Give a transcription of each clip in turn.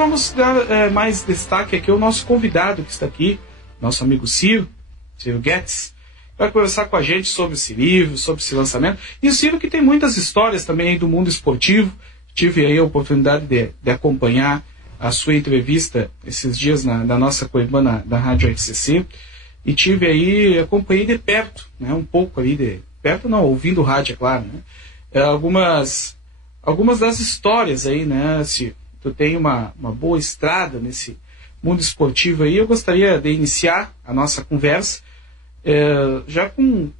vamos dar mais destaque aqui ao nosso convidado que está aqui, nosso amigo Ciro Guedes, vai conversar com a gente sobre esse livro, sobre esse lançamento. E o Ciro que tem muitas histórias também aí do mundo esportivo. Tive aí a oportunidade de acompanhar a sua entrevista esses dias na nossa Coibã, da Rádio RCC. E acompanhei de perto, né, um pouco ali de perto, não, ouvindo o rádio, é claro, né, algumas das histórias aí, né, se tu tem uma boa estrada nesse mundo esportivo aí. Eu gostaria de iniciar a nossa conversa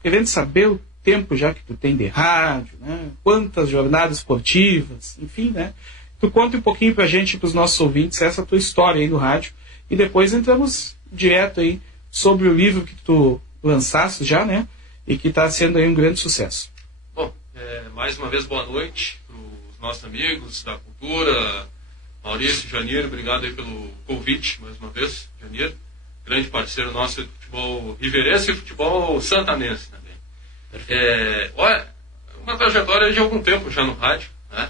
querendo saber o tempo já que tu tem de rádio, né, quantas jornadas esportivas, enfim, né, tu conta um pouquinho pra gente, pros nossos ouvintes, essa tua história aí no rádio, e depois entramos direto aí sobre o livro que tu lançaste já, né, e que está sendo aí um grande sucesso. Bom, mais uma vez boa noite para os nossos amigos da cultura, Maurício, Janir, obrigado aí pelo convite, mais uma vez, Janir, grande parceiro nosso do futebol riverense e futebol santanense também. Olha, uma trajetória de algum tempo já no rádio, né?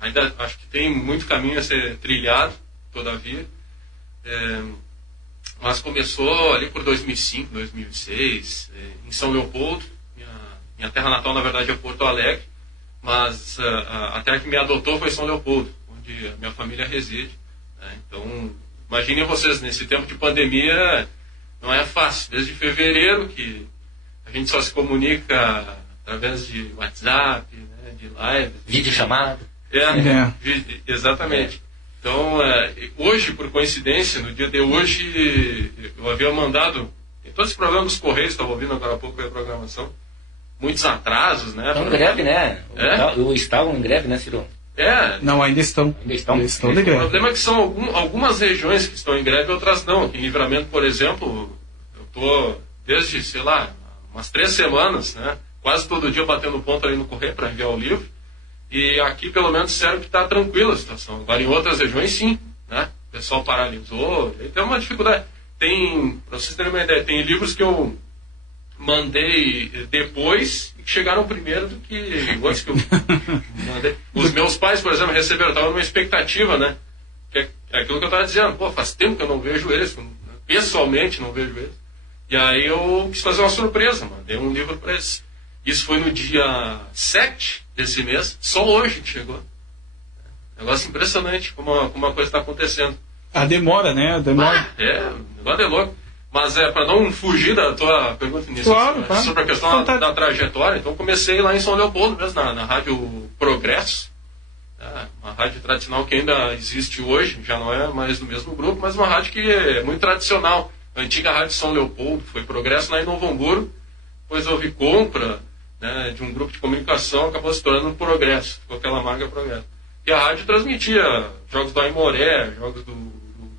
Ainda acho que tem muito caminho a ser trilhado, todavia, mas começou ali por 2005, 2006, em São Leopoldo. Minha terra natal, na verdade, é Porto Alegre, mas a terra que me adotou foi São Leopoldo, onde a minha família reside, né? Então, imaginem vocês, nesse tempo de pandemia, não é fácil. Desde fevereiro, que a gente só se comunica através de WhatsApp, né, de live. Vídeo chamado. Exatamente. Então, hoje, por coincidência, no dia de hoje, eu havia mandado, em todos os programas dos Correios, estava ouvindo agora há pouco a programação, muitos atrasos, né? Estão em greve, né? Estavam em greve, né, Ciro? Não, ainda estão. Ainda estão de greve. O problema é que são algumas regiões que estão em greve e outras não. Aqui em Livramento, por exemplo, eu estou desde, sei lá, umas 3 semanas, né? Quase todo dia batendo ponto ali no Correio para enviar o livro. E aqui, pelo menos, sério que está tranquila a situação. Agora, em outras regiões, sim, né? O pessoal paralisou, e tem uma dificuldade. Para vocês terem uma ideia, tem livros que eu mandei depois e que chegaram primeiro do que outros que eu mandei. Os meus pais, por exemplo, receberam, estavam numa expectativa, né? Que é aquilo que eu estava dizendo. Pô, faz tempo que eu não vejo eles, pessoalmente não vejo eles. E aí eu quis fazer uma surpresa, mandei um livro para eles. Isso foi no dia 7 desse mês, só hoje que chegou. Negócio impressionante como a coisa está acontecendo. A demora, né? O negócio é louco. Mas para não fugir da tua pergunta inicial, claro. Sobre a questão da trajetória, então comecei lá em São Leopoldo mesmo, na Rádio Progresso, uma rádio tradicional que ainda existe hoje, já não é mais do mesmo grupo, mas uma rádio que é muito tradicional. A antiga Rádio São Leopoldo foi Progresso lá em Novo Hamburgo, depois houve compra, né, de um grupo de comunicação, acabou se tornando um Progresso, ficou aquela marca Progresso. E a rádio transmitia jogos do Aimoré, jogos do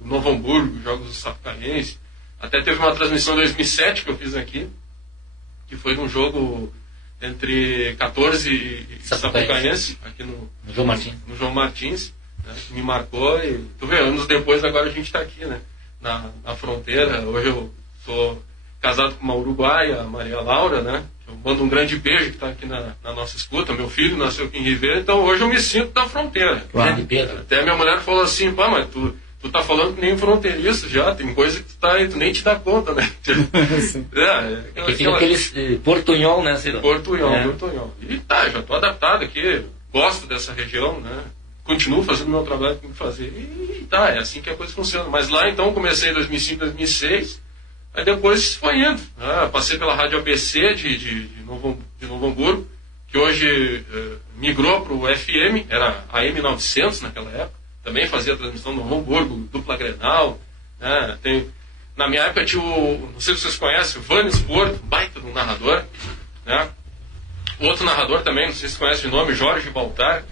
Novo Hamburgo, jogos do Sapucaense. Até teve uma transmissão em 2007 que eu fiz aqui, que foi num jogo entre 14 e Sapucaense, aqui no João Martins, né, que me marcou. E tu vê, anos depois agora a gente está aqui, né, na fronteira. Hoje eu sou casado com uma uruguaia, a Maria Laura, né? Eu mando um grande beijo que está aqui na nossa escuta. Meu filho nasceu aqui em Ribeira, então hoje eu me sinto da fronteira. Grande Pedro. Até minha mulher falou assim, pá, mas tu tá falando que nem fronteiriço já, tem coisa que tu nem te dá conta, né? Que fica aqueles portunhol, né, Ciro? Portunhol. E já tô adaptado aqui, gosto dessa região, né? Continuo fazendo o meu trabalho que tenho que fazer. E é assim que a coisa funciona. Mas lá então comecei em 2005, 2006. Aí depois foi indo. Passei pela Rádio ABC de Novo Hamburgo, que hoje migrou para o FM, era a AM900 naquela época. Também fazia transmissão no Novo Hamburgo, dupla Grenal. Né? Na minha época tinha não sei se vocês conhecem, o Vânis Porto, baita de um narrador. Né? Outro narrador também, não sei se vocês conhecem de nome, Jorge Baltar,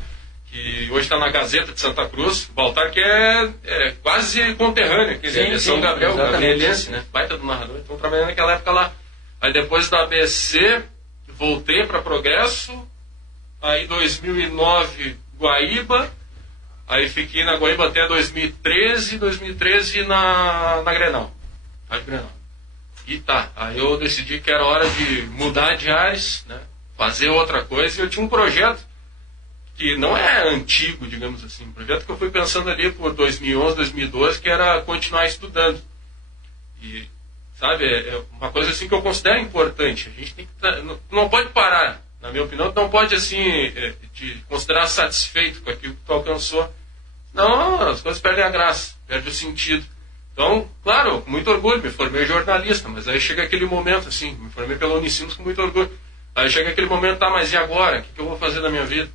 que hoje está na Gazeta de Santa Cruz. Baltar que é quase conterrâneo, que ele é de São Gabriel, gabrielense, né? Baita do narrador. Então trabalhei naquela época lá. Aí depois da ABC, voltei para Progresso. Aí 2009, Guaíba. Aí fiquei na Guaíba até 2013 na Grenal. Rádio Grenal. E aí eu decidi que era hora de mudar de ares, né? Fazer outra coisa. E eu tinha um projeto que não é antigo, digamos assim. Um projeto que eu fui pensando ali por 2011, 2012, que era continuar estudando. E, sabe, é uma coisa assim que eu considero importante. A gente tem que não pode parar, na minha opinião, não pode assim te considerar satisfeito com aquilo que tu alcançou. Não, as coisas perdem a graça, perdem o sentido. Então, claro, com muito orgulho, me formei jornalista, mas aí chega aquele momento, assim, me formei pela Unicinos com muito orgulho. Aí chega aquele momento, tá, mas e agora? O que eu vou fazer da minha vida?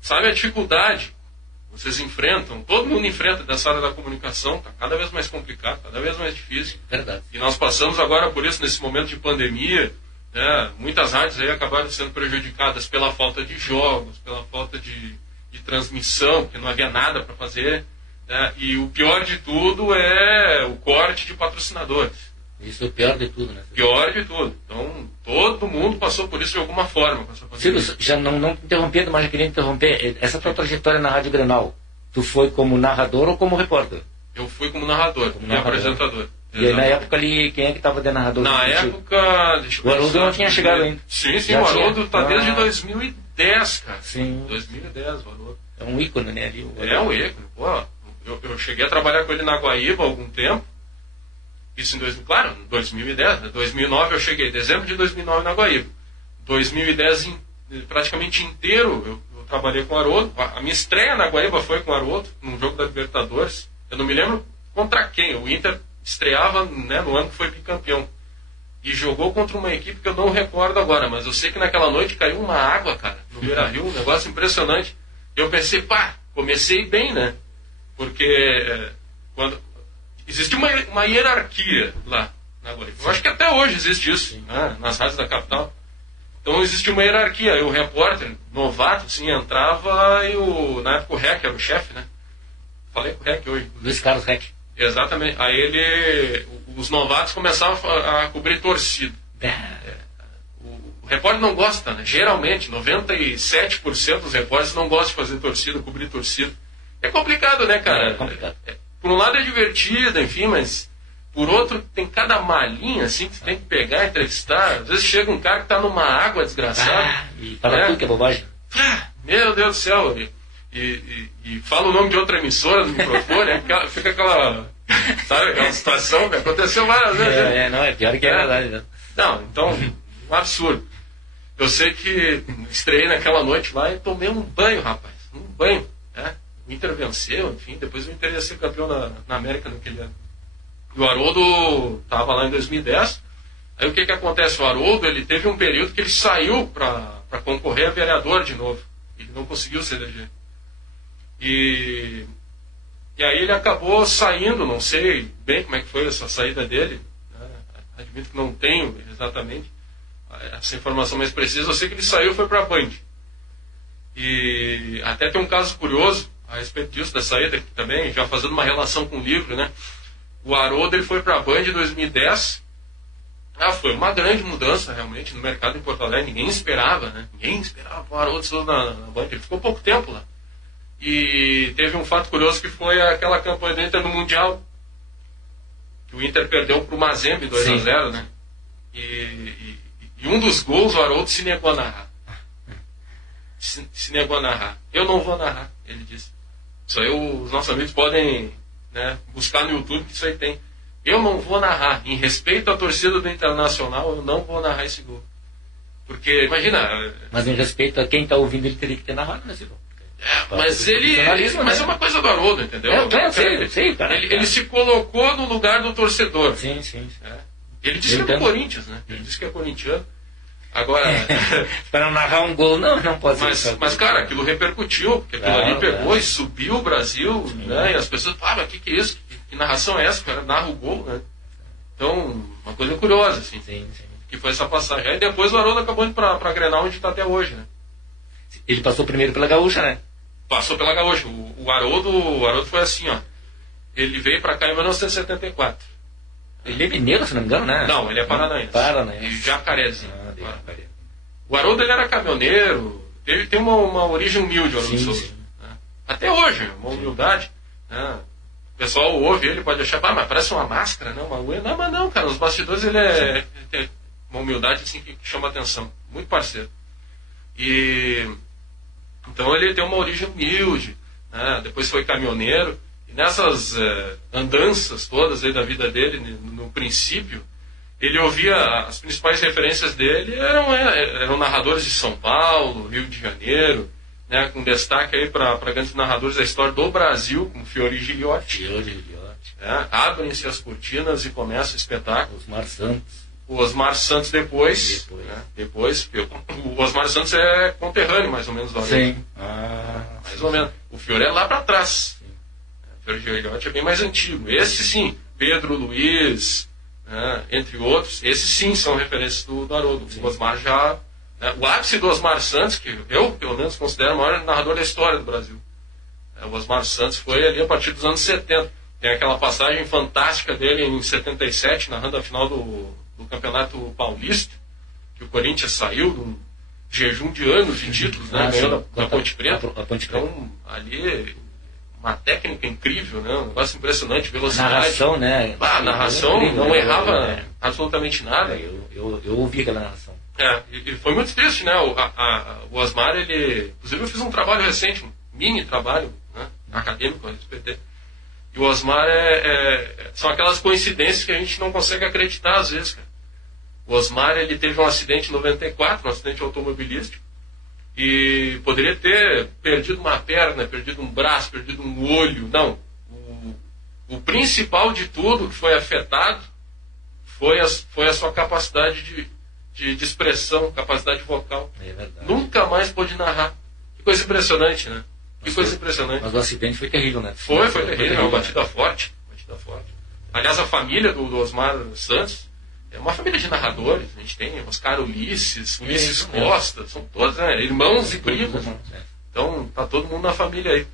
Sabe a dificuldade que vocês enfrentam, todo mundo enfrenta dessa área da comunicação, está cada vez mais complicado, cada vez mais difícil. Verdade. E nós passamos agora por isso, nesse momento de pandemia, né, muitas rádios aí acabaram sendo prejudicadas pela falta de jogos, pela falta de transmissão, porque não havia nada para fazer, né, e o pior de tudo é o corte de patrocinadores. Isso é o pior de tudo, né? Pior de tudo. Então, todo mundo passou por isso de alguma forma. Silvio, já não interrompendo, mas eu queria interromper. Essa tua trajetória na Rádio Grenal, tu foi como narrador ou como repórter? Eu fui como narrador e apresentador. E aí, na época ali, quem é que estava de narrador? Na época... O Haroldo não tinha chegado ainda. Sim, o Haroldo está desde 2010, cara. Sim. 2010, o Haroldo. É um ícone, né? Ali, é um ícone. Pô, eu cheguei a trabalhar com ele na Guaíba há algum tempo. Isso em 2010, né? 2009 eu cheguei, dezembro de 2009 na Guaíba. 2010 praticamente inteiro eu trabalhei com o Haroldo. A minha estreia na Guaíba foi com o Haroldo, num jogo da Libertadores. Eu não me lembro contra quem. O Inter estreava, né, no ano que foi bicampeão. E jogou contra uma equipe que eu não recordo agora, mas eu sei que naquela noite caiu uma água, cara, no Beira-Rio, um negócio impressionante. Eu pensei, comecei bem, né? Porque existia uma hierarquia lá na Guaíba. Eu acho que até hoje existe isso, né, nas rádios da capital. Então existia uma hierarquia. E o repórter, novato, assim, entrava e na época o Rec era o chefe, né? Falei com o Rec hoje. Luiz Carlos Rec. Exatamente. Aí os novatos começavam a cobrir torcida. O repórter não gosta, né? Geralmente, 97% dos repórteres não gostam de fazer torcida, cobrir torcida. É complicado, né, cara? É complicado. Por um lado é divertido, enfim, mas por outro tem cada malinha assim que você tem que pegar, entrevistar. Às vezes chega um cara que está numa água desgraçada. E fala tudo que é bobagem. Meu Deus do céu. E fala o nome de outra emissora no microfone, fica aquela, sabe, aquela situação que aconteceu várias vezes. Não, é pior que é verdade. Né? Não, então, um absurdo. Eu sei que estreiei naquela noite lá e tomei um banho, rapaz. Um banho, né? O Inter venceu, enfim, depois o Inter ia ser campeão na América naquele ano. E o Haroldo estava lá em 2010. Aí o que acontece? O Haroldo, ele teve um período que ele saiu para concorrer a vereador de novo. Ele não conseguiu se eleger. E aí ele acabou saindo, não sei bem como é que foi essa saída dele. Né? Admito que não tenho exatamente essa informação mais precisa. Eu sei que ele saiu e foi para a Band. E até tem um caso curioso a respeito disso, da saída, que também, já fazendo uma relação com o livro, né? O Haroldo, ele foi para a Band em 2010. Foi uma grande mudança, realmente, no mercado em Porto Alegre. Ninguém esperava, né? Ninguém esperava o Haroldo na Band. Ele ficou pouco tempo lá. E teve um fato curioso que foi aquela campanha do Inter no Mundial. Que o Inter perdeu para o Mazembe 2-0, né? E um dos gols, o Haroldo se negou a narrar. Se negou a narrar. Eu não vou narrar, ele disse. Isso aí os nossos amigos podem, né, buscar no YouTube, que isso aí tem. Eu não vou narrar. Em respeito à torcida do Internacional, eu não vou narrar esse gol. Porque, imagina... Mas em respeito a quem está ouvindo, ele teria que ter narrado nesse gol. Mas é uma coisa do Haroldo, entendeu? Eu sei, cara. Ele se colocou no lugar do torcedor. Sim. Ele disse que é do Corinthians, né? Ele disse que é corintiano. Agora... Para narrar um gol, não pode ser. Mas, cara, aquilo repercutiu, porque aquilo ali pegou e subiu o Brasil, né? E as pessoas falavam, mas que é isso? Que narração é essa? O cara narra o gol, né? Então, uma coisa curiosa, assim. Sim. Que foi essa passagem. Aí depois o Haroldo acabou indo pra Grenal, onde está até hoje, né? Ele passou primeiro pela Gaúcha, né? Passou pela Gaúcha. O Haroldo foi assim, ó. Ele veio pra cá em 1974. Ele é mineiro, se não me engano, né? Não, ele é paranaense. Paranaense. Jacarezinho. O Haroldo, ele era caminhoneiro. Ele tem uma origem humilde, o Haroldo Souza. Né? Até hoje, uma humildade. Né? O pessoal ouve ele, pode achar, mas parece uma máscara, né? Não, mas não, cara. Nos bastidores ele tem uma humildade assim, que chama atenção. Muito parceiro. E Então ele tem uma origem humilde, né? Depois foi caminhoneiro, e nessas andanças todas aí da vida dele, no princípio, ele ouvia, as principais referências dele eram narradores de São Paulo, Rio de Janeiro, né? Com destaque aí para grandes narradores da história do Brasil, como Fiore Giliotti. Abrem-se as cortinas e começa o espetáculo. Osmar Santos. O Osmar Santos depois. Né? O Osmar Santos é conterrâneo, mais ou menos, do Haroldo. Sim. Mais ou menos. O Fiore é lá para trás. O Fiore Giliotti é bem mais antigo. Esse sim, Pedro Luiz, né? Entre outros, esses sim são referências do Haroldo. O Osmar já... Né? O ápice do Osmar Santos, que eu, pelo menos, considero o maior narrador da história do Brasil. O Osmar Santos foi ali a partir dos anos 70. Tem aquela passagem fantástica dele em 77, narrando a final do Campeonato Paulista, que o Corinthians saiu de um jejum de anos de títulos, né? Ganhando da Ponte Preta. Então, ali, uma técnica incrível, né? Um negócio impressionante, velocidade. Narração, né? A narração incrível, não errava absolutamente nada. Eu ouvi aquela narração. E foi muito triste, né? O Osmar, inclusive eu fiz um trabalho recente, um mini trabalho, né? Acadêmico a respeito dele. E o Osmar são aquelas coincidências que a gente não consegue acreditar às vezes, cara. O Osmar, ele teve um acidente em 94, um acidente automobilístico, e poderia ter perdido uma perna, perdido um braço, perdido um olho. Não. O principal de tudo que foi afetado foi a sua capacidade de expressão, capacidade vocal. É verdade. Nunca mais pôde narrar. Que coisa impressionante, né? Que coisa impressionante. Mas o acidente foi terrível, né? Foi terrível, uma batida forte. Aliás, a família do Osmar Santos é uma família de narradores. A gente tem Oscar Ulisses Costa, são todos, né? Irmãos e primos. Então, tá todo mundo na família aí.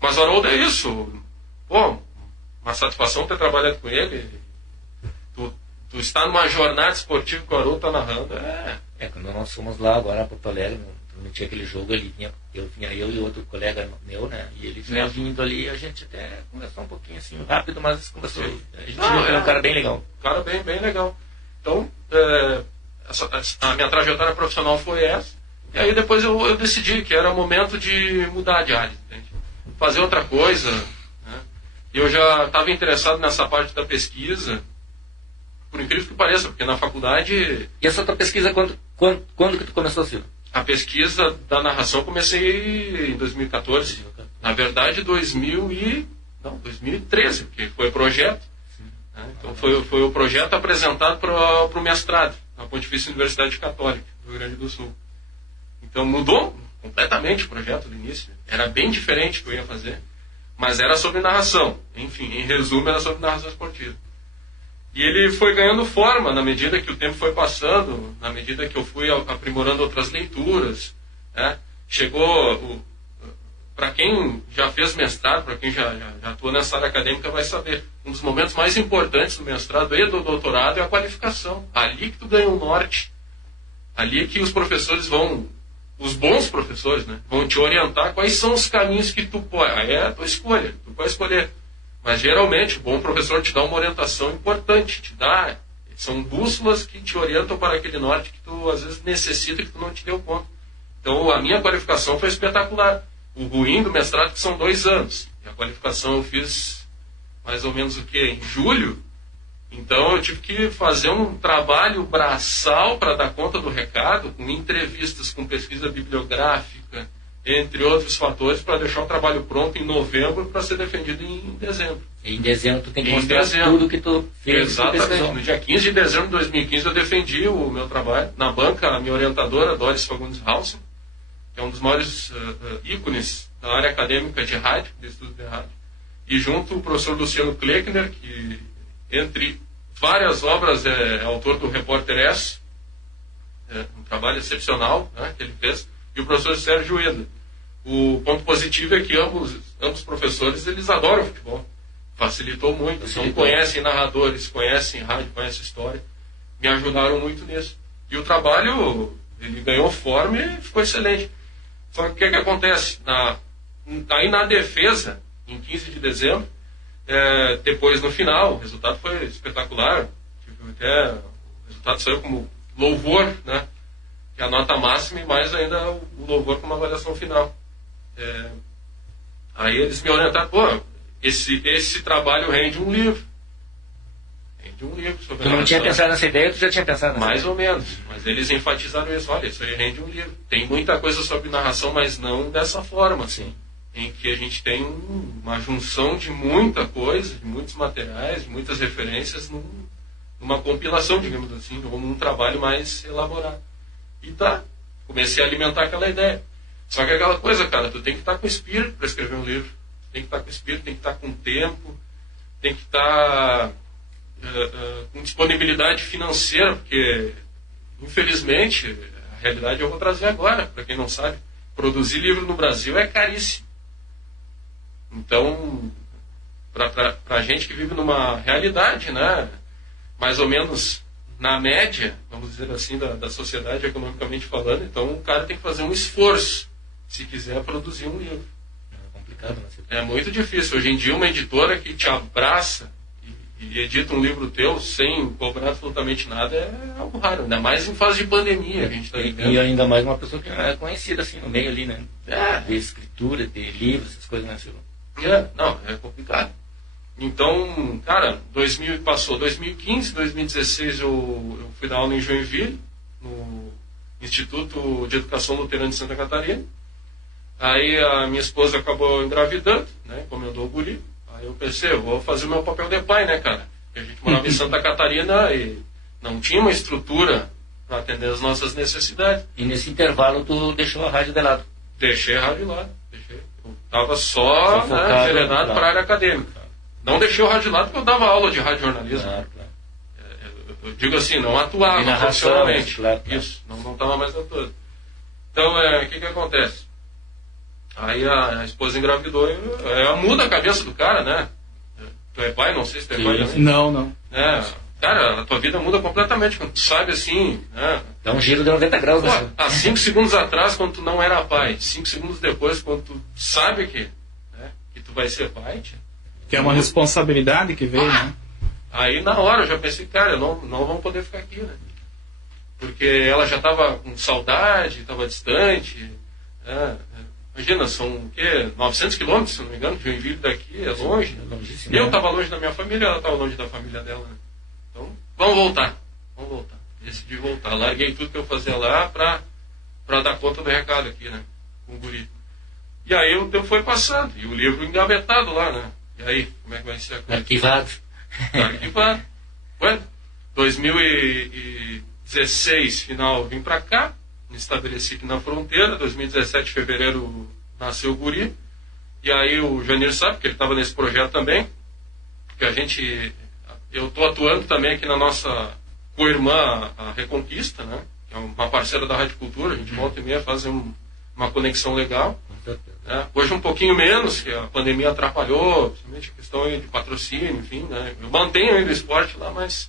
Mas o Haroldo é isso. Pô, uma satisfação ter trabalhado com ele. Tu está numa jornada esportiva que o Haroldo tá narrando. Quando nós fomos lá agora para Porto Alegre, não tinha aquele jogo ali, eu e outro colega meu, né? E ele vinha vindo ali, a gente até conversou um pouquinho assim, rápido, mas conversou. A gente viu que é um cara bem legal. Um cara bem legal. Então, a minha trajetória profissional foi essa. E aí depois eu decidi que era o momento de mudar de área, entende? Fazer outra coisa. Né? E eu já estava interessado nessa parte da pesquisa, por incrível que pareça, porque na faculdade... E essa tua pesquisa, quando que tu começou, Silvio? A pesquisa da narração comecei em 2014. Na verdade, 2013, porque foi projeto. Né? Então foi o projeto apresentado para o mestrado na Pontifícia Universidade Católica do Rio Grande do Sul. Então mudou completamente o projeto do início. Era bem diferente o que eu ia fazer, mas era sobre narração. Enfim, em resumo, era sobre narração esportiva. E ele foi ganhando forma na medida que o tempo foi passando, na medida que eu fui aprimorando outras leituras. Né? Chegou, para quem já fez mestrado, para quem já atua nessa área acadêmica, vai saber, um dos momentos mais importantes do mestrado e do doutorado é a qualificação. Ali que tu ganha o norte. Ali que os professores os bons professores, né, vão te orientar quais são os caminhos que tu pode. Aí é a tua escolha, tu pode escolher. Mas geralmente o bom professor te dá uma orientação importante, são bússolas que te orientam para aquele norte que tu às vezes necessita que tu não te deu conta. Então a minha qualificação foi espetacular. O ruim do mestrado que são 2 anos. E a qualificação eu fiz mais ou menos em julho. Então eu tive que fazer um trabalho braçal para dar conta do recado, com entrevistas, com pesquisa bibliográfica, entre outros fatores, para deixar o trabalho pronto em novembro para ser defendido em dezembro. E em dezembro tu tem que mostrar tudo que tu fez. Exatamente. No dia 15 de dezembro de 2015 eu defendi o meu trabalho. Na banca, a minha orientadora, Doris Fagundes Hausen, que é um dos maiores ícones da área acadêmica de rádio, de estudo de rádio. E junto o professor Luciano Kleckner, que entre várias obras é autor do Repórter S, um trabalho excepcional, né, que ele fez, e o professor Sérgio Ueda. O ponto positivo é que ambos professores, eles adoram futebol. Facilitou muito. Então conhecem narradores, conhecem rádio, conhecem história. Me ajudaram muito nisso. E o trabalho, ele ganhou forma e ficou excelente. Só que o que acontece? Aí na defesa, em 15 de dezembro, depois no final, o resultado foi espetacular. O resultado saiu como louvor, né? Que é a nota máxima e mais ainda o louvor com uma avaliação final. Aí eles me orientaram, pô, esse trabalho rende um livro. Rende um livro sobre Tu não tinha pensado nessa ideia, tu já tinha pensado nessa Mais ideia? ou menos. Mas eles enfatizaram isso. Olha, isso aí rende um livro. Tem muita coisa sobre narração, mas não dessa forma, assim. Em que a gente tem uma junção de muita coisa, de muitos materiais, de muitas referências numa compilação, digamos assim, ou num trabalho mais elaborado. E comecei a alimentar aquela ideia. Só que aquela coisa, cara, tu tem que estar com espírito para escrever um livro. Tem que estar com espírito, tem que estar com tempo, tem que estar com disponibilidade financeira, porque, infelizmente, a realidade eu vou trazer agora, para quem não sabe, produzir livro no Brasil é caríssimo. Então, para a gente que vive numa realidade, né, mais ou menos na média, vamos dizer assim, da sociedade economicamente falando, então o cara tem que fazer um esforço se quiser produzir um livro. É complicado, né? É muito difícil. Hoje em dia, uma editora que te abraça e edita um livro teu sem cobrar absolutamente nada é algo raro, ainda mais em fase de pandemia que a gente está vivendo. E ainda mais uma pessoa que não é conhecida assim no meio ali, né? De escritura, de livros, essas coisas, né, Silvio? Não, é complicado. Então, cara, passou 2015, 2016 eu fui dar aula em Joinville, no Instituto de Educação Luterana de Santa Catarina. Aí a minha esposa acabou engravidando, né, encomendou o guri. Aí eu pensei, eu vou fazer o meu papel de pai, né, cara? Porque a gente morava em Santa Catarina e não tinha uma estrutura para atender as nossas necessidades. E nesse intervalo tu deixou a rádio de lado? Deixei a rádio lá, deixei. Eu estava só enveredado para a área acadêmica. Não deixei o rádio de lado porque eu dava aula de radiojornalismo. Claro. Eu digo assim, não atuava profissionalmente. Claro. Isso, não estava mais atuando. Então, o que acontece? Aí a esposa engravidou e muda a cabeça do cara, né? Tu é pai? Não sei se tu é pai também. Não. Cara, a tua vida muda completamente quando tu sabe assim, né? Dá um giro de 90 graus. Pô, há 5 segundos atrás, quando tu não era pai, 5 segundos depois, quando tu sabe que tu vai ser pai, que é uma responsabilidade que veio, né? Aí na hora eu já pensei, cara, não vamos poder ficar aqui, né? Porque ela já estava com saudade, estava distante. Imagina, são o quê? 900 quilômetros, se não me engano, de Joinville daqui, é longe. Eu estava longe da minha família, ela estava longe da família dela, né? Então, vamos voltar. Decidi voltar. Larguei tudo que eu fazia lá para dar conta do recado aqui, né? Com o guri. E aí o tempo foi passando, e o livro engavetado lá, né? E aí, como é que vai ser a coisa? Arquivado. Foi. 2016, final, vim para cá, me estabeleci aqui na fronteira. 2017, fevereiro, nasceu o guri. E aí o Janir sabe, que ele estava nesse projeto também, que eu estou atuando também aqui na nossa co-irmã, a Reconquista, né? Que é uma parceira da Rádio Cultura. A gente volta e meia faz uma conexão legal. Hoje um pouquinho menos, que a pandemia atrapalhou, principalmente a questão de patrocínio, enfim, né? Eu mantenho ainda o esporte lá, mas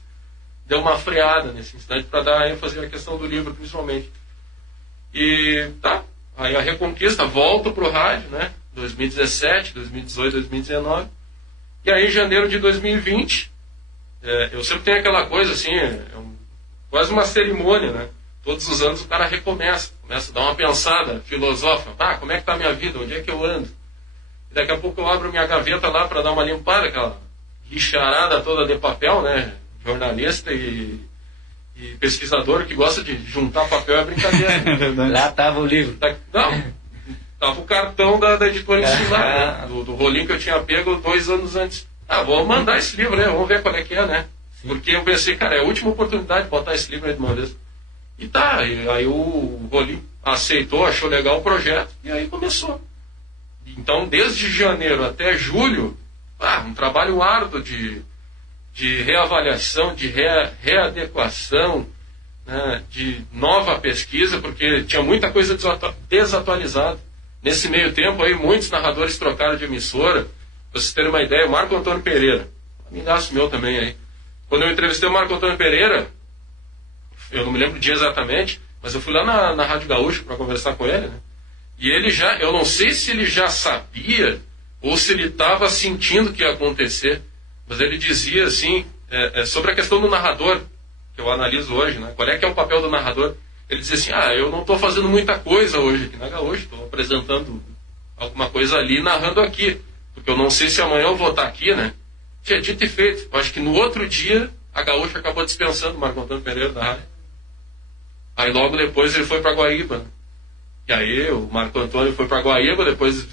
deu uma freada nesse instante para dar ênfase à questão do livro, principalmente. E aí a Reconquista volta para o rádio, né? 2017, 2018, 2019. E aí em janeiro de 2020, eu sempre tenho aquela coisa assim, quase uma cerimônia, né? Todos os anos o cara começa a dar uma pensada, filosofa. Como é que está a minha vida? Onde é que eu ando? E daqui a pouco eu abro minha gaveta lá para dar uma limpada, aquela lixarada toda de papel, né? Jornalista e pesquisador que gosta de juntar papel é brincadeira. É verdade. Lá estava o livro. Não, estava o cartão da editora em cima, né? do rolinho que eu tinha pego 2 anos antes. Vou mandar esse livro, né? Vamos ver qual é que é, né? Sim. Porque eu pensei, cara, é a última oportunidade de botar esse livro aí de uma vez. E aí o Rolim aceitou, achou legal o projeto, e aí começou. Então, desde janeiro até julho, um trabalho árduo de reavaliação, de readequação, né, de nova pesquisa, porque tinha muita coisa desatualizada. Nesse meio tempo, aí, muitos narradores trocaram de emissora. Pra vocês terem uma ideia, o Marco Antônio Pereira, amigaço meu também aí. Quando eu entrevistei o Marco Antônio Pereira, eu não me lembro o dia exatamente, mas eu fui lá na Rádio Gaúcho para conversar com ele, né? E ele eu não sei se ele já sabia ou se ele estava sentindo que ia acontecer, mas ele dizia assim, sobre a questão do narrador, que eu analiso hoje, né? Qual é que é o papel do narrador? Ele dizia assim, eu não estou fazendo muita coisa hoje aqui na Gaúcho, estou apresentando alguma coisa ali narrando aqui. Porque eu não sei se amanhã eu vou estar aqui, né? Tinha dito e feito. Eu acho que no outro dia a Gaúcha acabou dispensando o Marco Antônio Pereira da rádio. Aí logo depois ele foi para Guaíba, né? E aí o Marco Antônio foi para Guaíba, depois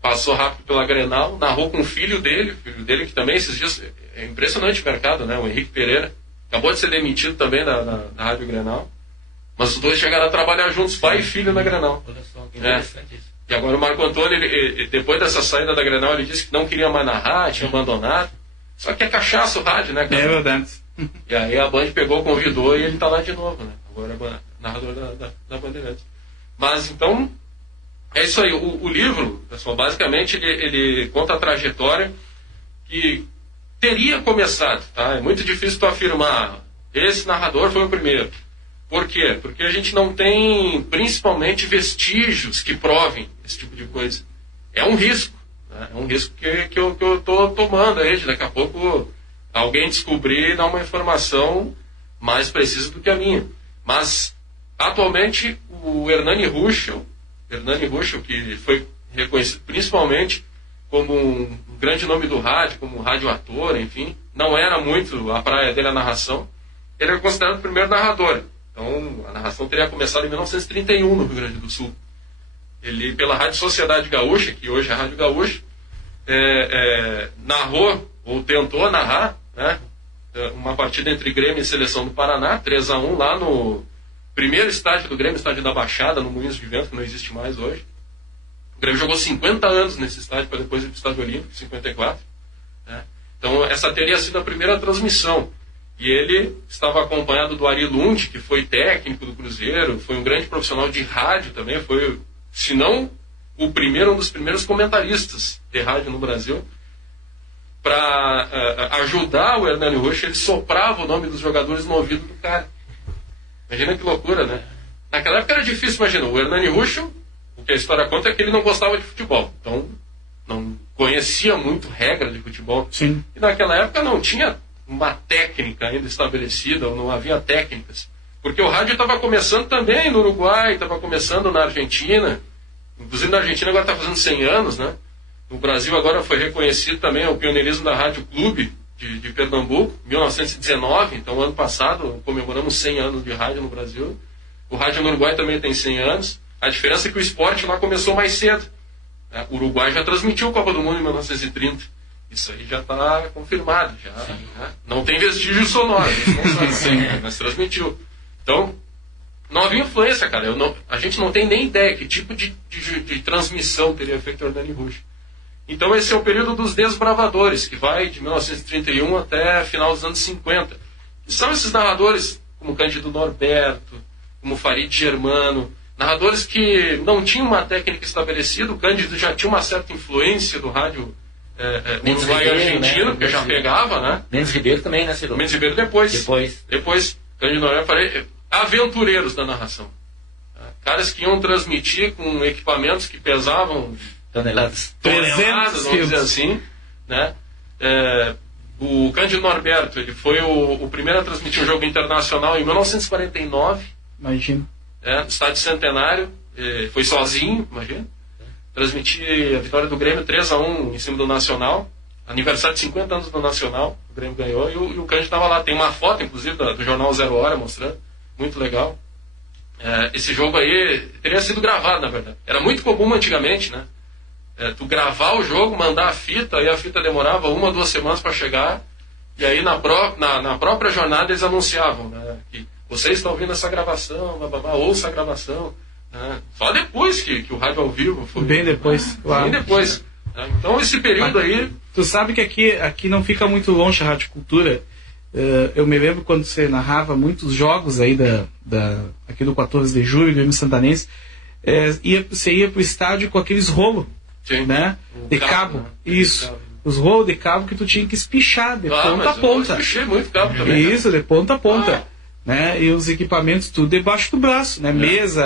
passou rápido pela Grenal, narrou com o filho dele que também esses dias, é impressionante o mercado, né? O Henrique Pereira, acabou de ser demitido também da Rádio Grenal, mas os dois chegaram a trabalhar juntos, pai e filho na Grenal. Olha só, que interessante isso. E agora o Marco Antônio, ele, depois dessa saída da Grenal, ele disse que não queria mais narrar, tinha abandonado, só que é cachaça o rádio, né, cara? É verdade. E aí a Band pegou, convidou e ele tá lá de novo, né? Agora é narrador da Bandeirantes. Mas então, é isso aí. O livro, pessoal, basicamente ele conta a trajetória que teria começado, tá? É muito difícil tu afirmar, esse narrador foi o primeiro. Por quê? Porque a gente não tem, principalmente, vestígios que provem esse tipo de coisa. É um risco, né? É um risco que eu tô tomando aí, de daqui a pouco alguém descobrir e dar uma informação mais precisa do que a minha. Mas, atualmente, o Hernani Ruschel, que foi reconhecido principalmente como um grande nome do rádio, como um radioator, enfim, não era muito a praia dele a narração, ele é considerado o primeiro narrador. Então, a narração teria começado em 1931 no Rio Grande do Sul. Ele, pela Rádio Sociedade Gaúcha, que hoje é a Rádio Gaúcha, narrou, ou tentou narrar, né, uma partida entre Grêmio e Seleção do Paraná, 3-1, lá no primeiro estádio do Grêmio, estádio da Baixada, no Moinhos de Vento, que não existe mais hoje. O Grêmio jogou 50 anos nesse estádio, para depois ir para o Estádio Olímpico, 54. Né? Então, essa teria sido a primeira transmissão. E ele estava acompanhado do Ari Lund, que foi técnico do Cruzeiro, foi um grande profissional de rádio também, foi, se não o primeiro, um dos primeiros comentaristas de rádio no Brasil. Para ajudar o Hernani Ruschel, ele soprava o nome dos jogadores no ouvido do cara. Imagina que loucura, né? Naquela época era difícil, imagina, o Hernani Ruschel, o que a história conta é que ele não gostava de futebol, então não conhecia muito regra de futebol. Sim. E naquela época não tinha uma técnica ainda estabelecida, ou não havia técnicas. Porque o rádio estava começando também no Uruguai, estava começando na Argentina, inclusive na Argentina agora está fazendo 100 anos, né? No Brasil agora foi reconhecido também o pioneirismo da Rádio Clube de Pernambuco, 1919, então ano passado comemoramos 100 anos de rádio no Brasil. O rádio no Uruguai também tem 100 anos. A diferença é que o esporte lá começou mais cedo. Né? O Uruguai já transmitiu a Copa do Mundo em 1930. Isso aí já está confirmado. Já, né? Não tem vestígio sonoro, isso não sabe, mas transmitiu. Então, não havia influência, cara. A gente não tem nem ideia que tipo de transmissão teria feito o Hernani Ruschel. Então esse é o período dos desbravadores, que vai de 1931 até final dos anos 50. E são esses narradores, como Cândido Norberto, como Farid Germano, narradores que não tinham uma técnica estabelecida. O Cândido já tinha uma certa influência do rádio uruguai e argentino, né? Que já pegava, né? Mendes Ribeiro também, né, Ciro? Mendes Ribeiro depois Cândido Norberto, aventureiros da narração. Caras que iam transmitir com equipamentos que pesavam toneladas, vamos dizer assim, né? O Cândido Norberto, ele foi o primeiro a transmitir um jogo internacional em 1949. Imagina. No Estádio Centenário, foi sozinho, imagina. Transmitir a vitória do Grêmio 3-1 em cima do Nacional. Aniversário de 50 anos do Nacional, o Grêmio ganhou e o Cândido estava lá. Tem uma foto, inclusive, do jornal Zero Hora mostrando. Muito legal. Esse jogo aí teria sido gravado, na verdade. Era muito comum antigamente, né? Tu gravar o jogo, mandar a fita, aí a fita demorava 1 ou 2 semanas para chegar, e aí na própria jornada eles anunciavam, né, que você está ouvindo essa gravação, ouça a gravação. Né? Só depois que o rádio ao vivo foi. Bem depois, claro. Bem depois. Né? Então esse período aí. Tu sabe que aqui não fica muito longe a Rádio Cultura. Eu me lembro quando você narrava muitos jogos aí aqui do 14 de julho, Grêmio Santanense, você ia pro estádio com aqueles rolos. Sim. Né? De cabo. Né? Isso. Cabo. Os rolos de cabo que tu tinha que espichar de ponta a ponta. Eu espichei muito cabo também. Isso, de ponta a ponta. Né? E os equipamentos tudo debaixo do braço, né? Mesa,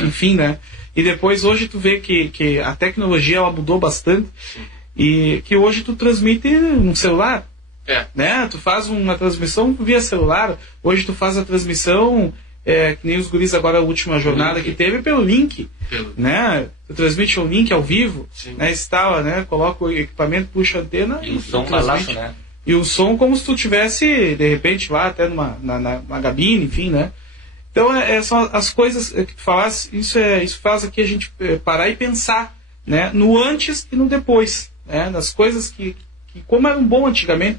enfim, né? E depois hoje tu vê que a tecnologia ela mudou bastante. Sim. E que hoje tu transmite um celular. Né? Tu faz uma transmissão via celular. Hoje tu faz a transmissão que nem os guris agora, a última jornada que teve, pelo link, né? Tu transmite um link ao vivo, né? Instala, né? Coloca o equipamento, puxa a antena e o som balaço, né? E o som como se tu tivesse, de repente, lá até na cabine, enfim, né? Então, são as coisas que tu falasse, isso faz aqui a gente parar e pensar, né? No antes e no depois, né? Nas coisas que como eram bom antigamente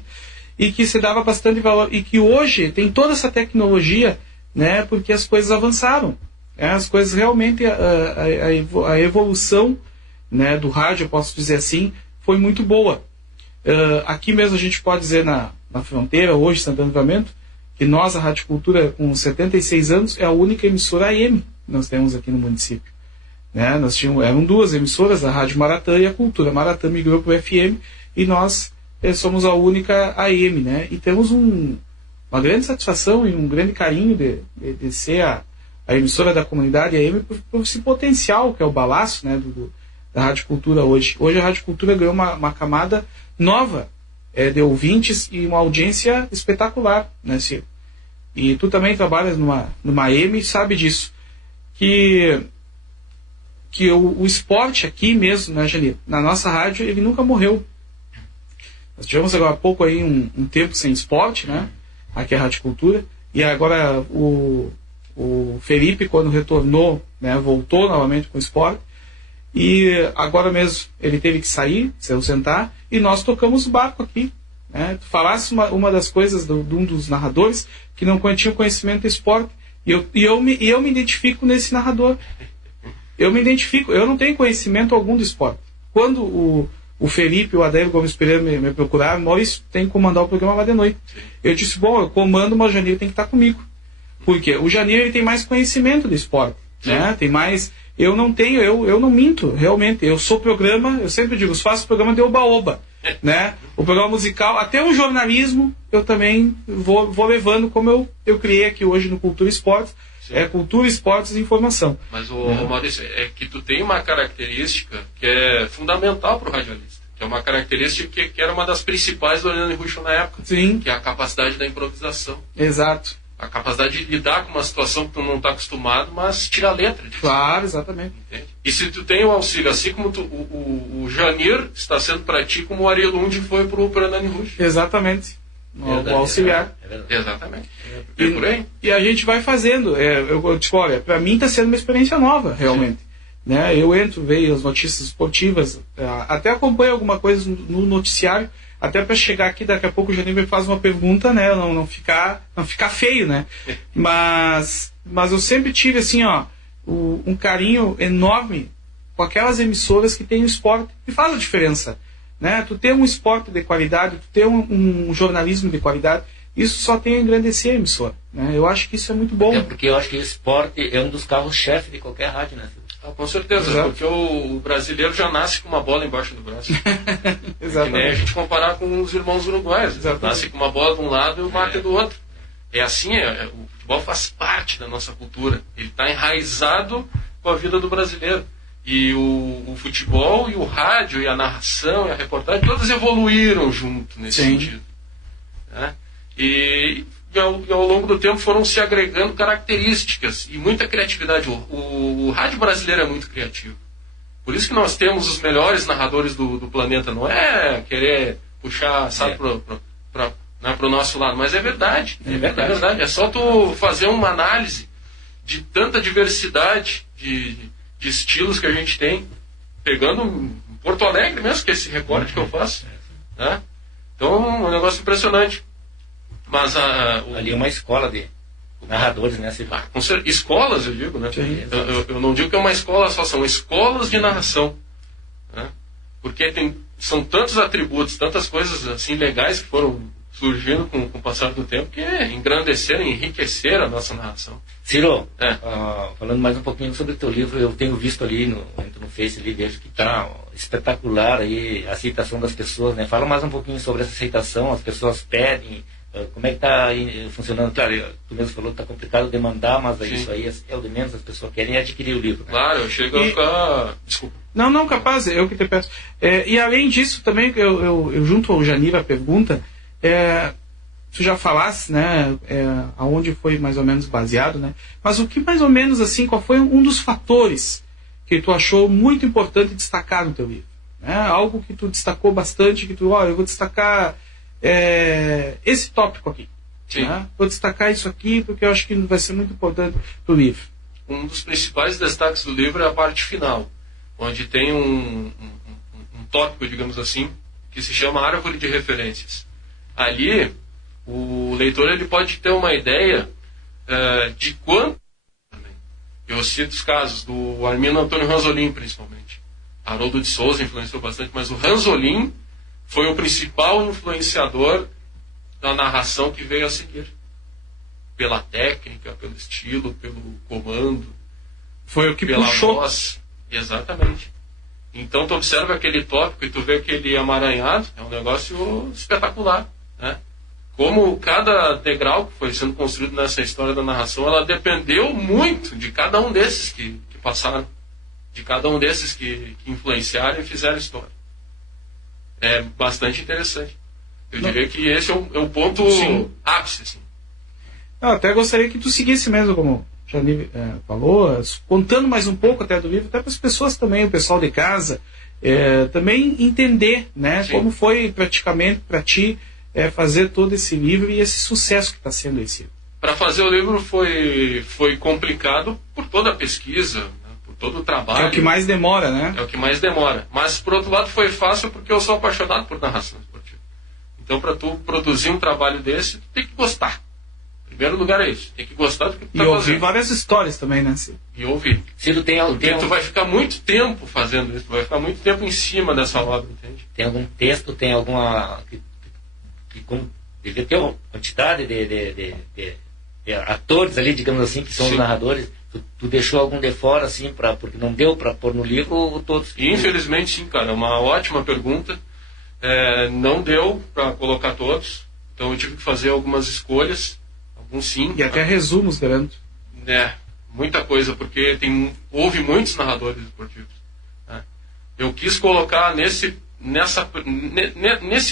e que se dava bastante valor, e que hoje tem toda essa tecnologia, né? Porque as coisas avançaram, né? As coisas realmente, a evolução, né, do rádio, eu posso dizer assim, foi muito boa. Aqui mesmo a gente pode dizer na fronteira, hoje, Santana do Livramento, que nós, a Rádio Cultura, com 76 anos, é a única emissora AM que nós temos aqui no município. Né? Eram duas emissoras, a Rádio Maratã e a Cultura. A Maratã migrou para o FM e nós somos a única AM. Né? E temos uma grande satisfação e um grande carinho de ser a emissora da comunidade AM por esse potencial que é o balaço, né, da Rádio Cultura hoje. Hoje a Rádio Cultura ganhou uma camada nova de ouvintes e uma audiência espetacular, né, Ciro? E tu também trabalhas numa AM e sabe disso. Que o esporte aqui mesmo, né, Janir? Na nossa rádio, ele nunca morreu. Nós tivemos agora há pouco aí um tempo sem esporte, né? Aqui é a Rádio Cultura. E agora o Felipe, quando retornou, né, voltou novamente com o esporte. E agora mesmo ele teve que sair, se ausentar, e nós tocamos o barco aqui. Né? Tu falasse uma das coisas de um dos narradores que não tinha conhecimento de esporte. E eu me identifico nesse narrador. Eu me identifico, eu não tenho conhecimento algum do esporte. Quando o Felipe e o Adélio Gomes Pereira me procuraram, Maurício, tem que comandar o programa lá de noite. Eu disse, bom, eu comando, mas o Janir tem que estar comigo. Por quê? O Janir, ele tem mais conhecimento do esporte. Né? Tem mais... Eu não tenho, eu não minto, realmente. Eu sou programa, eu sempre digo, faço programa de oba-oba. Né? O programa musical, até o jornalismo, eu também vou levando, como eu criei aqui hoje no Cultura Esportes. Cultura, Esportes e Informação. Mas, Maurício, é que tu tem uma característica que é fundamental para o radialista. Que é uma característica que era uma das principais do Hernani Ruschel na época. Sim. Que é a capacidade da improvisação. Exato. A capacidade de lidar com uma situação que tu não está acostumado, mas tirar letra disso. Claro, exatamente. Entende? E se tu tem o auxílio, assim como o Janir está sendo para ti, como o Ari Lund foi para o Hernani Ruschel. Exatamente. O auxiliar. Exatamente. E por aí. E a gente vai fazendo. Eu digo, olha, para mim está sendo uma experiência nova, realmente. Né? Eu entro, vejo as notícias esportivas, até acompanho alguma coisa no noticiário, até para chegar aqui, daqui a pouco o Janir me faz uma pergunta, né? Não ficar feio, né? Mas eu sempre tive, assim, um carinho enorme com aquelas emissoras que têm o esporte, que faz a diferença. Né? Tu ter um esporte de qualidade, tu ter um jornalismo de qualidade, isso só tem a engrandecer a emissora. Né? Eu acho que isso é muito bom. É porque eu acho que o esporte é um dos carros-chefe de qualquer rádio, né? Com certeza, exato. Porque o brasileiro já nasce com uma bola embaixo do braço. Exatamente. Que nem a gente comparar com os irmãos uruguaios. Nasce com uma bola de um lado e o mate do outro. É assim, o futebol faz parte da nossa cultura. Ele está enraizado com a vida do brasileiro. E o futebol e o rádio e a narração e a reportagem, todas evoluíram junto nesse sentido. Né? E ao longo do tempo foram se agregando características e muita criatividade. O rádio brasileiro é muito criativo. Por isso que nós temos os melhores narradores do planeta. Não é querer puxar para o nosso lado, mas é verdade. É verdade. É só tu fazer uma análise de tanta diversidade de estilos que a gente tem, pegando Porto Alegre mesmo, que é esse recorte que eu faço. Né? Então é um negócio impressionante. Mas ali é uma escola de narradores, né? Escolas, eu digo, né? Eu não digo que é uma escola só, são escolas de narração. Né? Porque são tantos atributos, tantas coisas assim legais que foram surgindo com o passar do tempo que engrandeceram, enriqueceram a nossa narração. Ciro, falando mais um pouquinho sobre o teu livro, eu tenho visto ali no Face, ali, vejo que está espetacular aí a aceitação das pessoas, né? Fala mais um pouquinho sobre essa aceitação, as pessoas pedem. Como é que está funcionando? Claro, tu mesmo falou que está complicado demandar, mas isso aí é o de menos, as pessoas querem adquirir o livro. Né? Claro, eu chego a ficar... Desculpa. Não, capaz, eu que te peço. E além disso, também, eu junto ao Janir a pergunta, tu já falasse, né, aonde foi mais ou menos baseado, né? Mas o que mais ou menos assim, qual foi um dos fatores que tu achou muito importante destacar no teu livro? Né? Algo que tu destacou bastante, que tu, eu vou destacar esse tópico aqui. Né? Vou destacar isso aqui porque eu acho que vai ser muito importante pro livro. Um dos principais destaques do livro é a parte final, onde tem um tópico, digamos assim, que se chama Árvore de Referências. Ali, o leitor ele pode ter uma ideia de quanto... Eu cito os casos do Armino Antônio Ranzolin, principalmente. Haroldo de Souza influenciou bastante, mas o Ranzolin foi o principal influenciador da narração que veio a seguir. Pela técnica, pelo estilo, pelo comando. Foi o que pela puxou. Voz. Exatamente. Então tu observa aquele tópico e tu vê aquele amaranhado, é um negócio espetacular, né? Como cada degrau que foi sendo construído nessa história da narração, ela dependeu muito de cada um desses que passaram, de cada um desses que influenciaram e fizeram história. É bastante interessante. Eu diria que esse é o ponto ápice. Assim. Eu até gostaria que tu seguisse mesmo, como o Jani falou, contando mais um pouco até do livro, até para as pessoas também, o pessoal de casa, também entender, né, como foi praticamente para ti fazer todo esse livro e esse sucesso que está sendo esse livro. Para fazer o livro foi complicado por toda a pesquisa, né, por todo o trabalho. É o que mais demora, né? É o que mais demora. Mas, por outro lado, foi fácil porque eu sou apaixonado por narração esportiva. Então, para tu produzir um trabalho desse, tu tem que gostar. Em primeiro lugar é isso. Tem que gostar do que tu tá fazendo. E ouvir várias histórias também, né, Ciro? E ouvir. Ciro, porque tu vai ficar muito tempo fazendo isso. Tu vai ficar muito tempo em cima dessa obra, entende? Tem algum texto, tem alguma... Deve ter uma quantidade de atores ali, digamos assim, que são os narradores. Tu deixou algum de fora, assim, porque não deu para pôr no livro ou todos? Infelizmente, sim, cara. É uma ótima pergunta. Não deu para colocar todos. Então eu tive que fazer algumas escolhas. Alguns sim. E até resumos, garanto. Muita coisa, porque houve muitos narradores esportivos. Né? Eu quis colocar nesse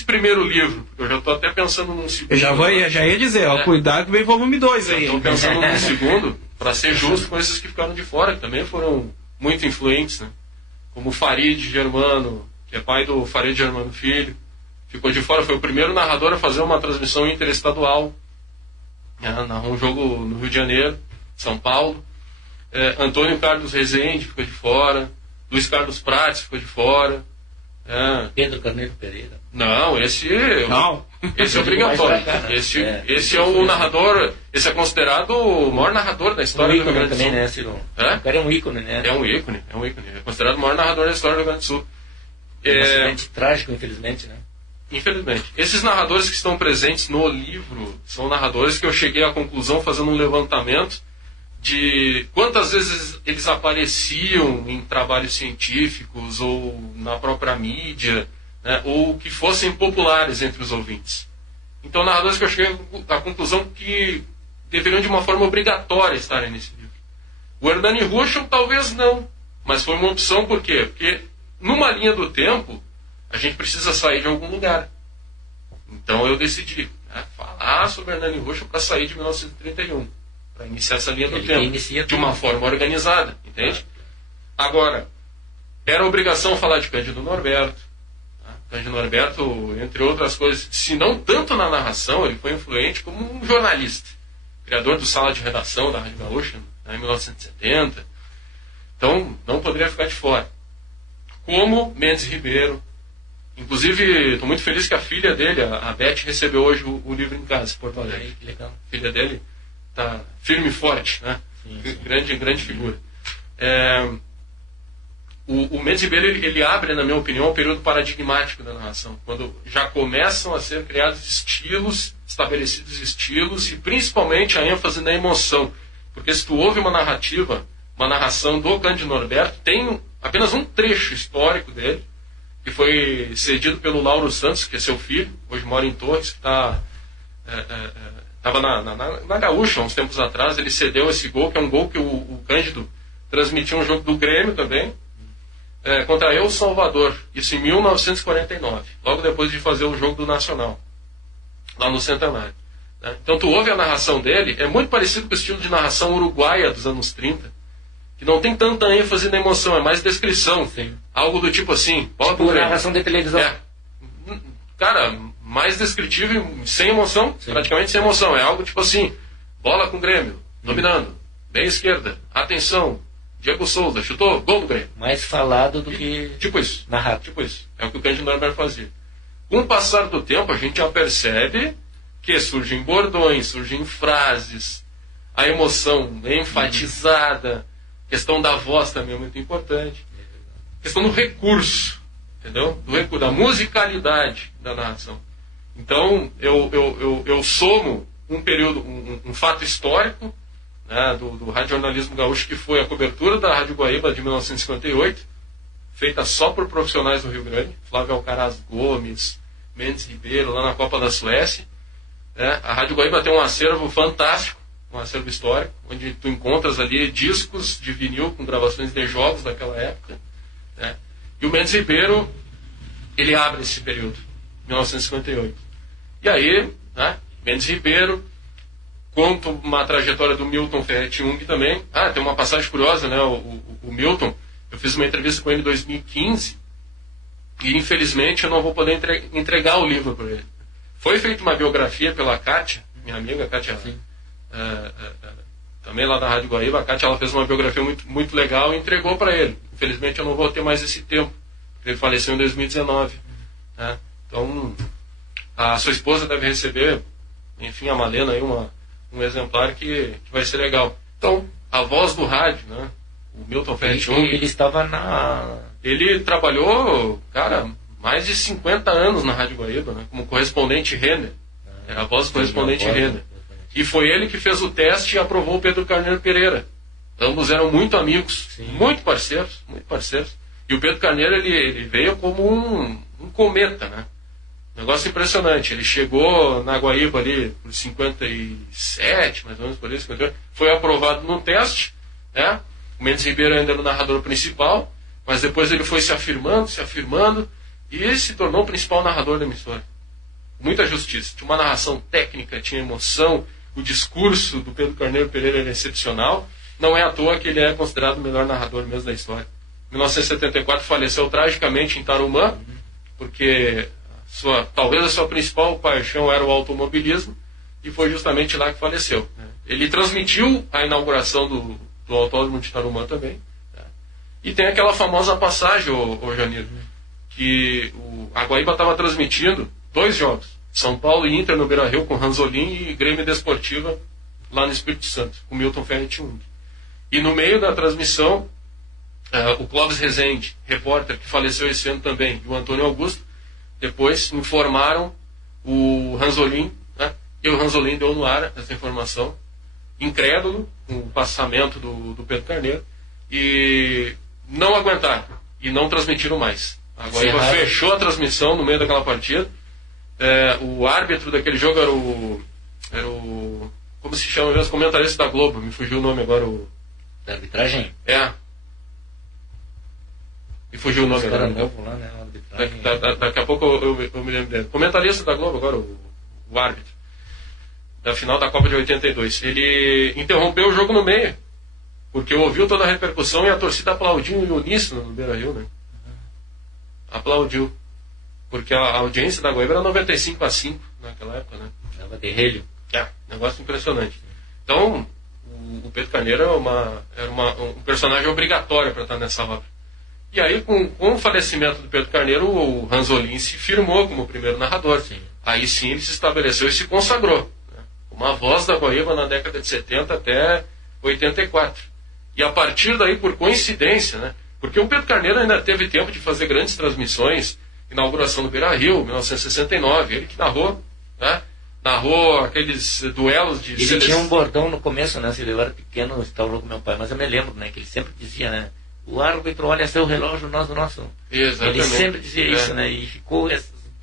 primeiro livro, porque eu já estou até pensando num segundo. Eu já ia dizer, cuidado que vem volume 2 aí. Estou pensando num segundo, para ser justo com esses que ficaram de fora, que também foram muito influentes, né? Como o Farid Germano, que é pai do Farid Germano Filho, ficou de fora, foi o primeiro narrador a fazer uma transmissão interestadual, narrou um jogo no Rio de Janeiro, São Paulo. Antônio Carlos Rezende ficou de fora, Luiz Carlos Prates ficou de fora. Pedro Carneiro Pereira. Não, esse é obrigatório. Esse é o narrador, esse é considerado o maior narrador da história do Rio Grande do Sul. Também, né, Ciro? O cara é um ícone, né? É um ícone. É considerado o maior narrador da história do Rio Grande do Sul. Um acidente trágico, infelizmente, né? Infelizmente. Esses narradores que estão presentes no livro são narradores que eu cheguei à conclusão fazendo um levantamento de quantas vezes eles apareciam em trabalhos científicos ou na própria mídia, né, ou que fossem populares entre os ouvintes. Então, narradores que eu cheguei à conclusão que deveriam de uma forma obrigatória estarem nesse livro. O Hernani Ruschel talvez não, mas foi uma opção. Por quê? Porque numa linha do tempo a gente precisa sair de algum lugar. Então eu decidi falar sobre Hernani Ruschel para sair de 1931. Para iniciar essa linha do tempo de uma forma organizada, entende? Agora, era obrigação falar de Cândido Norberto. Cândido Norberto, entre outras coisas, se não tanto na narração, ele foi influente como um jornalista, criador do Sala de Redação da Rádio Gaúcha, em 1970. Então, não poderia ficar de fora. Como Mendes Ribeiro. Inclusive, estou muito feliz que a filha dele, a Beth, recebeu hoje o livro em casa, em Porto Alegre. Que legal. A filha dele está firme e forte, né? Sim. Grande figura. O Mendes Ribeiro ele abre, na minha opinião, um período paradigmático da narração, quando já começam a ser criados estilos, estabelecidos estilos, e principalmente a ênfase na emoção. Porque se tu ouve uma narração do Cândido Norberto, tem apenas um trecho histórico dele, que foi cedido pelo Lauro Santos, que é seu filho, hoje mora em Torres, que estava na Gaúcha, há uns tempos atrás. Ele cedeu esse gol, que é um gol que o Cândido transmitiu um jogo do Grêmio também, contra El Salvador, isso em 1949, logo depois de fazer o jogo do Nacional, lá no Centenário. Né? Então tu ouve a narração dele, é muito parecido com o estilo de narração uruguaia dos anos 30, que não tem tanta ênfase na emoção, é mais descrição. Sim. Algo do tipo assim, bola Tipo com o Grêmio. narração de televisão. Cara, mais descritivo e sem emoção, Sim. praticamente sem emoção. É algo tipo assim, bola com o Grêmio, dominando, bem esquerda, atenção, Diego Souza, chutou, gol do Grêmio. Mais falado do que Tipo isso. narrado. Tipo isso. É o que o Cândido Norberto fazia. Com o passar do tempo, a gente já percebe que surgem bordões, surgem frases, a emoção é enfatizada, questão da voz também é muito importante, questão do recurso, entendeu? Da musicalidade da narração. Então, eu somo um período, um fato histórico, né, do radiojornalismo gaúcho, que foi a cobertura da Rádio Guaíba de 1958, feita só por profissionais do Rio Grande, Flávio Alcaraz Gomes, Mendes Ribeiro, lá na Copa da Suécia. Né? A Rádio Guaíba tem um acervo fantástico, um acervo histórico, onde tu encontras ali discos de vinil com gravações de jogos daquela época. Né? E o Mendes Ribeiro, ele abre esse período, 1958. E aí, né, Mendes Ribeiro, conta uma trajetória do Milton Ferretti-Ung também. Tem uma passagem curiosa, né? O Milton, eu fiz uma entrevista com ele em 2015 e infelizmente eu não vou poder entregar o livro para ele. Foi feita uma biografia pela Kátia, minha amiga Kátia, também lá da Rádio Guaíba. A Kátia, ela fez uma biografia muito, muito legal e entregou para ele. Infelizmente eu não vou ter mais esse tempo, porque ele faleceu em 2019. Né? Então, a sua esposa deve receber, enfim, a Malena aí, um exemplar que vai ser legal. Então, a voz do rádio, né? O Milton Ferretti-Ung. Ele estava na... Ele trabalhou, cara, mais de 50 anos na Rádio Guaíba, né? Como correspondente Renner. Era a voz do correspondente Renner. E foi ele que fez o teste e aprovou o Pedro Carneiro Pereira. Ambos eram muito amigos, muito parceiros, muito parceiros. E o Pedro Carneiro, ele veio como um cometa, né? Negócio impressionante. Ele chegou na Guaíba ali por 57, mais ou menos por isso, 58, foi aprovado num teste, né? O Mendes Ribeiro ainda era o narrador principal, mas depois ele foi se afirmando e se tornou o principal narrador da emissora. Muita justiça. Tinha uma narração técnica, tinha emoção, o discurso do Pedro Carneiro Pereira era excepcional. Não é à toa que ele é considerado o melhor narrador mesmo da história. Em 1974 faleceu tragicamente em Tarumã, porque talvez a sua principal paixão era o automobilismo, e foi justamente lá que faleceu. Ele transmitiu a inauguração do Autódromo de Tarumã também. E tem aquela famosa passagem, ô Janir, que a Guaíba estava transmitindo 2 jogos, São Paulo e Inter no Beira-Rio, com Ranzolin, e Grêmio Desportiva lá no Espírito Santo, com Milton Ferretti-Ung. E no meio da transmissão, o Clóvis Rezende, repórter que faleceu esse ano também, e o Antônio Augusto, depois informaram o Ranzolin, né? E o Ranzolin deu no ar essa informação, incrédulo com o passamento do Pedro Carneiro, e não aguentaram, e não transmitiram mais. A Guaíba fechou a transmissão no meio daquela partida. O árbitro daquele jogo era o como se chama mesmo, comentarista da Globo, me fugiu o nome agora. Da arbitragem? Me fugiu o nome agora. Novo lá, né? Daqui a pouco eu me lembro dele. Comentarista da Globo agora, o árbitro da final da Copa de 82. Ele interrompeu o jogo no meio, porque ouviu toda a repercussão e a torcida aplaudiu em uníssono no Beira-Rio, né? Aplaudiu. Porque a audiência da Guaíba era 95-5 naquela época, né? Dava terrelho. Negócio impressionante. Então, o Pedro Carneiro era um personagem obrigatório para estar nessa obra. E aí, com o falecimento do Pedro Carneiro, o Ranzolin se firmou como primeiro narrador. Sim. Aí sim ele se estabeleceu e se consagrou. Né? Uma voz da Guaíba na década de 70 até 84. E a partir daí, por coincidência, né? Porque o Pedro Carneiro ainda teve tempo de fazer grandes transmissões, inauguração do Beira-Rio, 1969, ele que narrou, né? Narrou aqueles duelos de... Ele tinha um bordão no começo, né? Se eu era pequeno, estava com meu pai, mas eu me lembro, né? Que ele sempre dizia, né? O árbitro olha seu relógio, nós o nosso. Exatamente. Ele sempre dizia isso, né? E ficou,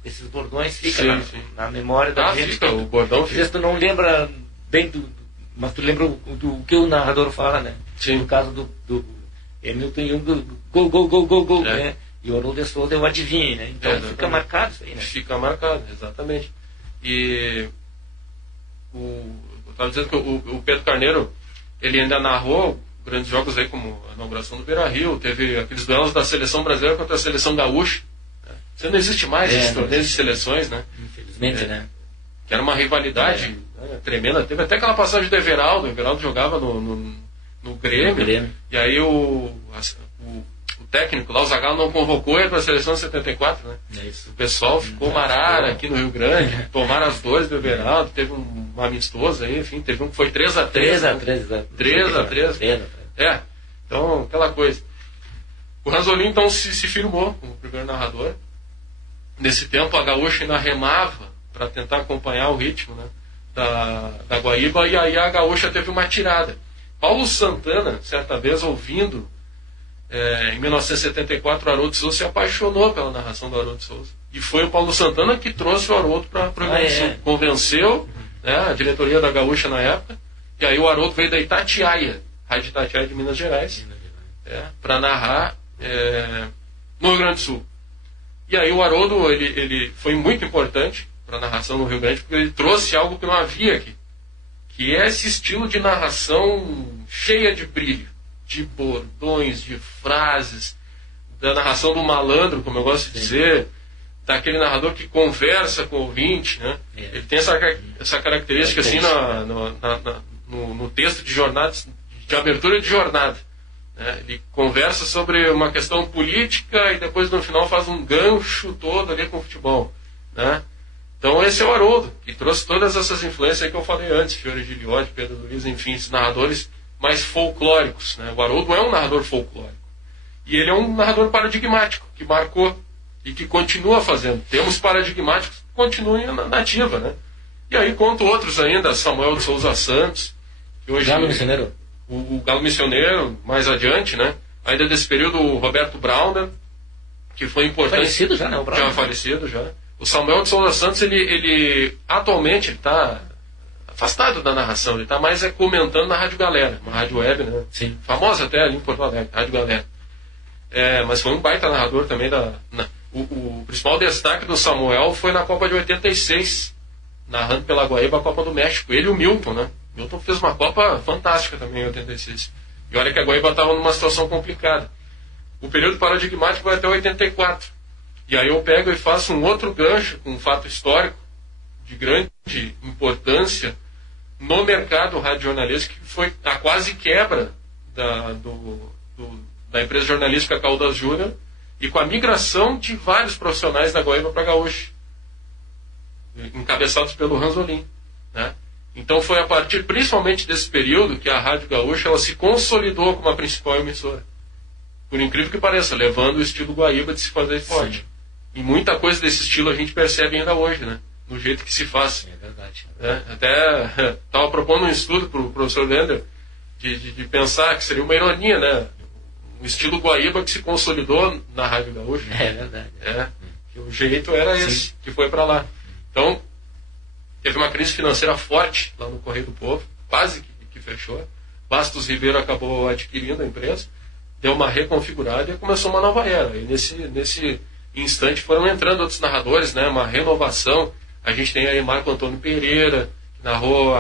esses bordões ficam na memória da gente. Fica, o bordão fica. Às vezes tu não lembra bem mas tu lembra do que o narrador fala, né? Sim. No caso do Milton Jung, gol, né? E o Haroldo de Souza eu adivinhei, né? Então fica marcado isso aí, né? Fica marcado, exatamente. E eu estava dizendo que o Pedro Carneiro, ele ainda narrou grandes jogos aí, como a inauguração do Beira-Rio, teve aqueles duelos da seleção brasileira contra a seleção gaúcha. Né? Você não existe mais esses torneios de seleções, né? Infelizmente, né? Que era uma rivalidade né, tremenda. Teve até aquela passagem do Everaldo. O Everaldo jogava no Grêmio. E aí o técnico lá, o Zagallo, não convocou ele para a seleção de 74, né? O pessoal ficou marara aqui no Rio Grande, tomaram as dores do Everaldo, teve um amistoso aí, enfim, teve um que foi 3-3. 3-3. Então, aquela coisa. O Ranzolin, então, se firmou como primeiro narrador. Nesse tempo, a Gaúcha ainda remava para tentar acompanhar o ritmo, né, da Guaíba, e aí a Gaúcha teve uma tirada. Paulo Santana, certa vez, ouvindo, em 1974, o Haroldo Souza se apaixonou pela narração do Haroldo Souza. E foi o Paulo Santana que trouxe o Haroldo para o Rio Grande do Sul. Convenceu né, a diretoria da Gaúcha na época, e aí o Haroldo veio da Itatiaia, Rádio Itatiaia de Minas Gerais, para narrar no Rio Grande do Sul. E aí o Haroldo, ele foi muito importante para a narração no Rio Grande, porque ele trouxe algo que não havia aqui, que é esse estilo de narração cheia de brilho, de bordões, de frases, da narração do malandro, como eu gosto de dizer, daquele narrador que conversa com o ouvinte, né? Ele tem essa característica assim no texto de jornadas, de abertura de jornada. Né? Ele conversa sobre uma questão política e depois no final faz um gancho todo ali com o futebol. Né? Então esse é o Haroldo, que trouxe todas essas influências que eu falei antes, Fiore Giliotti, Pedro Luiz, enfim, esses narradores mais folclóricos. Né? O Haroldo é um narrador folclórico. E ele é um narrador paradigmático, que marcou e que continua fazendo. Temos paradigmáticos que continuam na ativa. Né? E aí conto outros ainda, Samuel de Souza Santos, que hoje... Galo Missioneiro. O Galo Missioneiro, mais adiante, né? Ainda desse período, o Roberto Brauner, que foi importante. Falecido já, né? O Brauner. Já falecido, já. O Samuel de Souza Santos, ele atualmente está afastado da narração, ele está mais comentando na Rádio Galera, uma rádio web, né? Sim. Famosa até ali em Porto Alegre, Rádio Galera. Mas foi um baita narrador também. O principal destaque do Samuel foi na Copa de 86, narrando pela Guaíba a Copa do México. Ele e o Milton, né? Milton fez uma Copa fantástica também em 86. E olha que a Guaíba estava numa situação complicada. O período paradigmático vai até 84. E aí eu pego e faço um outro gancho com um fato histórico de grande importância no mercado radiojornalístico, que foi a quase quebra da empresa jornalística Caldas Júnior e com a migração de vários profissionais da Guaíba para a Gaúcha, encabeçados pelo Ranzolin. Né? Então foi a partir principalmente desse período que a Rádio Gaúcha ela se consolidou como a principal emissora. Por incrível que pareça, levando o estilo Guaíba de se fazer esporte. Sim. E muita coisa desse estilo a gente percebe ainda hoje, né? No jeito que se faz. É verdade. Até estava propondo um estudo para o professor Lender de pensar que seria uma ironia, né? Um estilo Guaíba que se consolidou na Rádio Gaúcha. É verdade. Que o jeito era esse, que foi para lá. Então, teve uma crise financeira forte lá no Correio do Povo, quase que fechou. Bastos Ribeiro acabou adquirindo a empresa, deu uma reconfigurada e começou uma nova era. E nesse instante foram entrando outros narradores, né? Uma renovação. A gente tem aí Marco Antônio Pereira, que narrou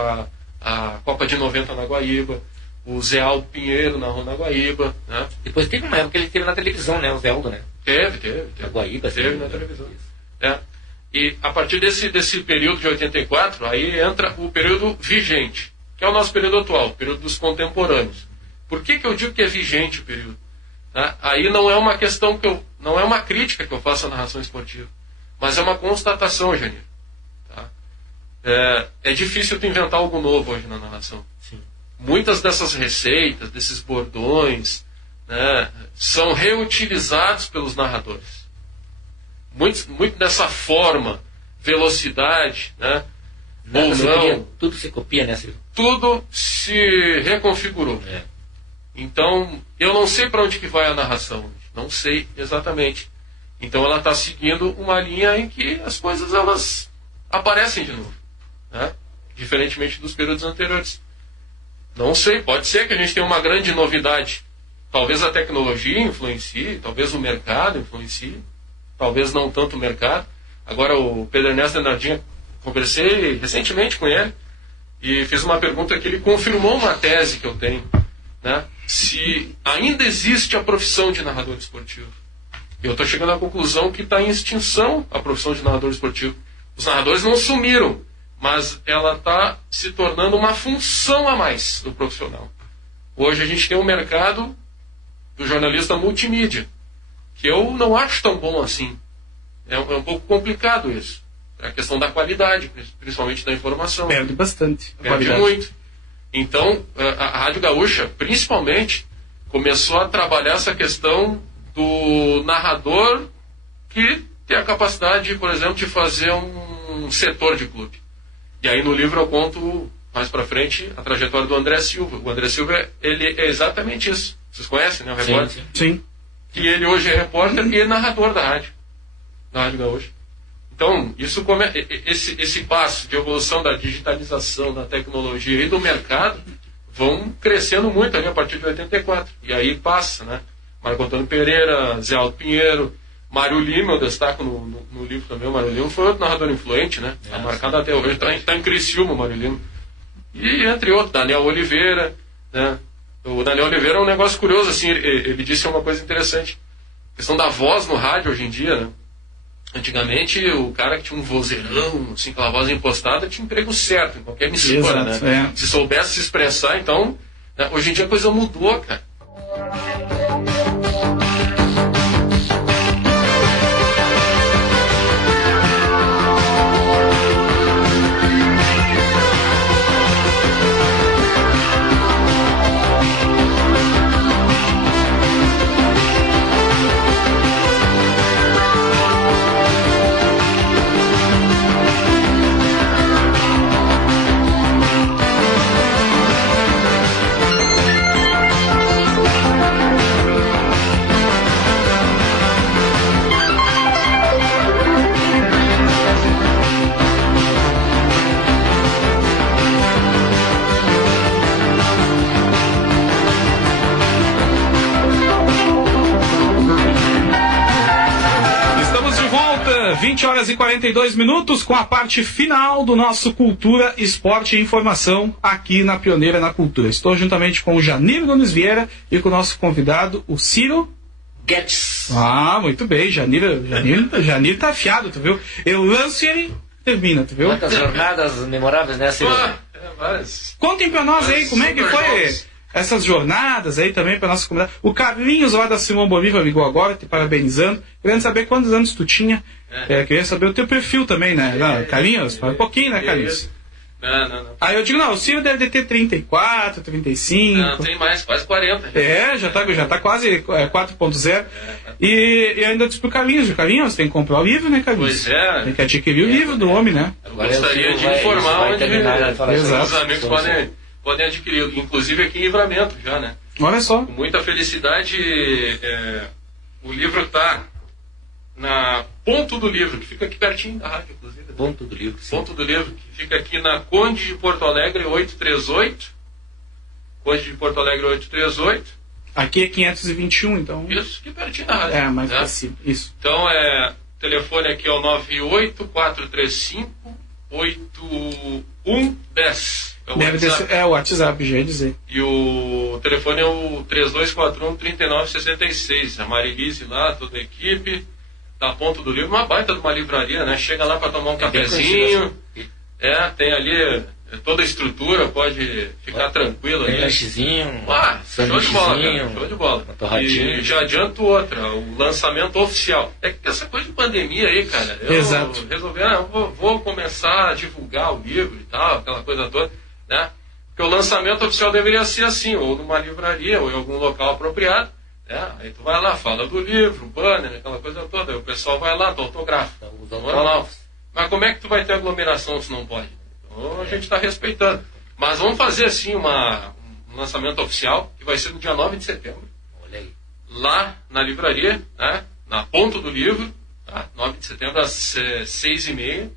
a Copa de 90 na Guaíba. O Zé Aldo Pinheiro narrou na Guaíba. Né? Depois teve uma época que ele teve na televisão, né? O Zé Aldo, né? Teve. A Guaíba, teve na televisão. E a partir desse período de 84, aí entra o período vigente, que é o nosso período atual, o período dos contemporâneos. Por que eu digo que é vigente o período? Tá? Aí não é uma questão não é uma crítica que eu faço à narração esportiva, mas é uma constatação, Janir. Tá? É difícil tu inventar algo novo hoje na narração. Sim. Muitas dessas receitas, desses bordões, né, são reutilizados pelos narradores. Muito dessa forma, velocidade, né? Ou não. Tudo se copia, né, Silvio? Tudo se reconfigurou. Então, eu não sei para onde que vai a narração. Não sei exatamente. Então, ela está seguindo uma linha em que as coisas elas aparecem de novo. Né? Diferentemente dos períodos anteriores. Não sei, pode ser que a gente tenha uma grande novidade. Talvez a tecnologia influencie, talvez o mercado influencie. Talvez não tanto o mercado. Agora o Pedro Ernesto Enardinha, conversei recentemente com ele. e fiz uma pergunta que ele confirmou uma tese que eu tenho, né? Se ainda existe a profissão de narrador esportivo. Eu estou chegando à conclusão que está em extinção a profissão de narrador esportivo. Os narradores não sumiram, mas ela está se tornando uma função a mais do profissional. Hoje a gente tem um mercado do jornalista multimídia, que eu não acho tão bom assim. É um pouco complicado isso. É a questão da qualidade, principalmente da informação. Perde bastante. Perde muito. Então, a Rádio Gaúcha, principalmente, começou a trabalhar essa questão do narrador que tem a capacidade, por exemplo, de fazer um setor de clube. E aí no livro eu conto, mais pra frente, a trajetória do André Silva. O André Silva, ele é exatamente isso. Vocês conhecem, né? O repórter? Sim. Que ele hoje é repórter e narrador da Rádio Gaúcha. Então, esse passo de evolução da digitalização, da tecnologia e do mercado vão crescendo muito ali a partir de 84. E aí passa, né? Marco Antônio Pereira, Zé Aldo Pinheiro, Mário Lima, eu destaco no livro também. O Mário Lima foi outro narrador influente, né? Está marcado até hoje. Está em Criciúma, o Mário Lima. E entre outros, Daniel Oliveira, né? O Daniel Oliveira é um negócio curioso, assim, ele disse uma coisa interessante. A questão da voz no rádio hoje em dia, né? Antigamente, o cara que tinha um vozeirão, assim, aquela voz impostada, tinha emprego certo em qualquer emissora, né? Se soubesse se expressar, então... Né? Hoje em dia a coisa mudou, cara. Estamos de volta, 20 horas e 42 minutos, com a parte final do nosso Cultura, Esporte e Informação aqui na Pioneira na Cultura. Estou juntamente com o Janir Nunes Vieira e com o nosso convidado, o Ciro Guedes. Ah, muito bem, Janir tá afiado, tu viu? Eu lanço e ele termina, tu viu? Quantas jornadas memoráveis, né, Ciro? Várias. Contem pra nós aí como é que foi jogos. essas jornadas aí também pra nossa comunidade. O Carlinhos lá da Simão Bolívar ligou agora, te parabenizando. Querendo saber quantos anos tu tinha. Queria saber o teu perfil também, né? Não, Carlinhos, fala um pouquinho, né, Carlinhos? Não. Aí eu digo, não, o Ciro deve ter 34, 35. Não, tem mais, quase 40. Já tá quase 4.0. E ainda disse pro Carlinhos, tem que comprar o livro, né, Carlinhos? Pois é. Tem que adquirir o livro do homem, né? Eu gostaria de informar onde Exato. os amigos podem adquirir, inclusive aqui em Livramento já, né? Olha só. Com muita felicidade, o livro está na Ponto do Livro, que fica aqui pertinho da rádio, inclusive. Ponto do Livro. Sim. Ponto do Livro, que fica aqui na Conde de Porto Alegre 838. Conde de Porto Alegre 838. Aqui é 521, então. Isso, aqui pertinho da rádio. Mais né? pra cima, isso. Então, o telefone aqui é o 98435-8110. É o WhatsApp, já ia dizer. E o telefone é o 3241-3966. A Marilise lá, toda a equipe, da Ponto do Livro, uma baita de uma livraria, né? Chega lá para tomar um cafezinho. Tem ali toda a estrutura, pode ficar tranquilo. Tem lanchezinho, show de bola, cara, show de bola. E já adianto outra, o lançamento oficial. É que essa coisa de pandemia aí, cara, eu resolvi, vou começar a divulgar o livro e tal, aquela coisa toda, né? Porque o lançamento oficial deveria ser assim, ou numa livraria, ou em algum local apropriado, né? Aí tu vai lá, fala do livro, banner, aquela coisa toda, aí o pessoal vai lá, tu autografa. Mas como é que tu vai ter aglomeração se não pode? Então a gente está respeitando. Mas vamos fazer assim um lançamento oficial, que vai ser no dia 9 de setembro. Olha aí. Lá na livraria, né? Na Ponto do Livro, tá? 9 de setembro às 6h30.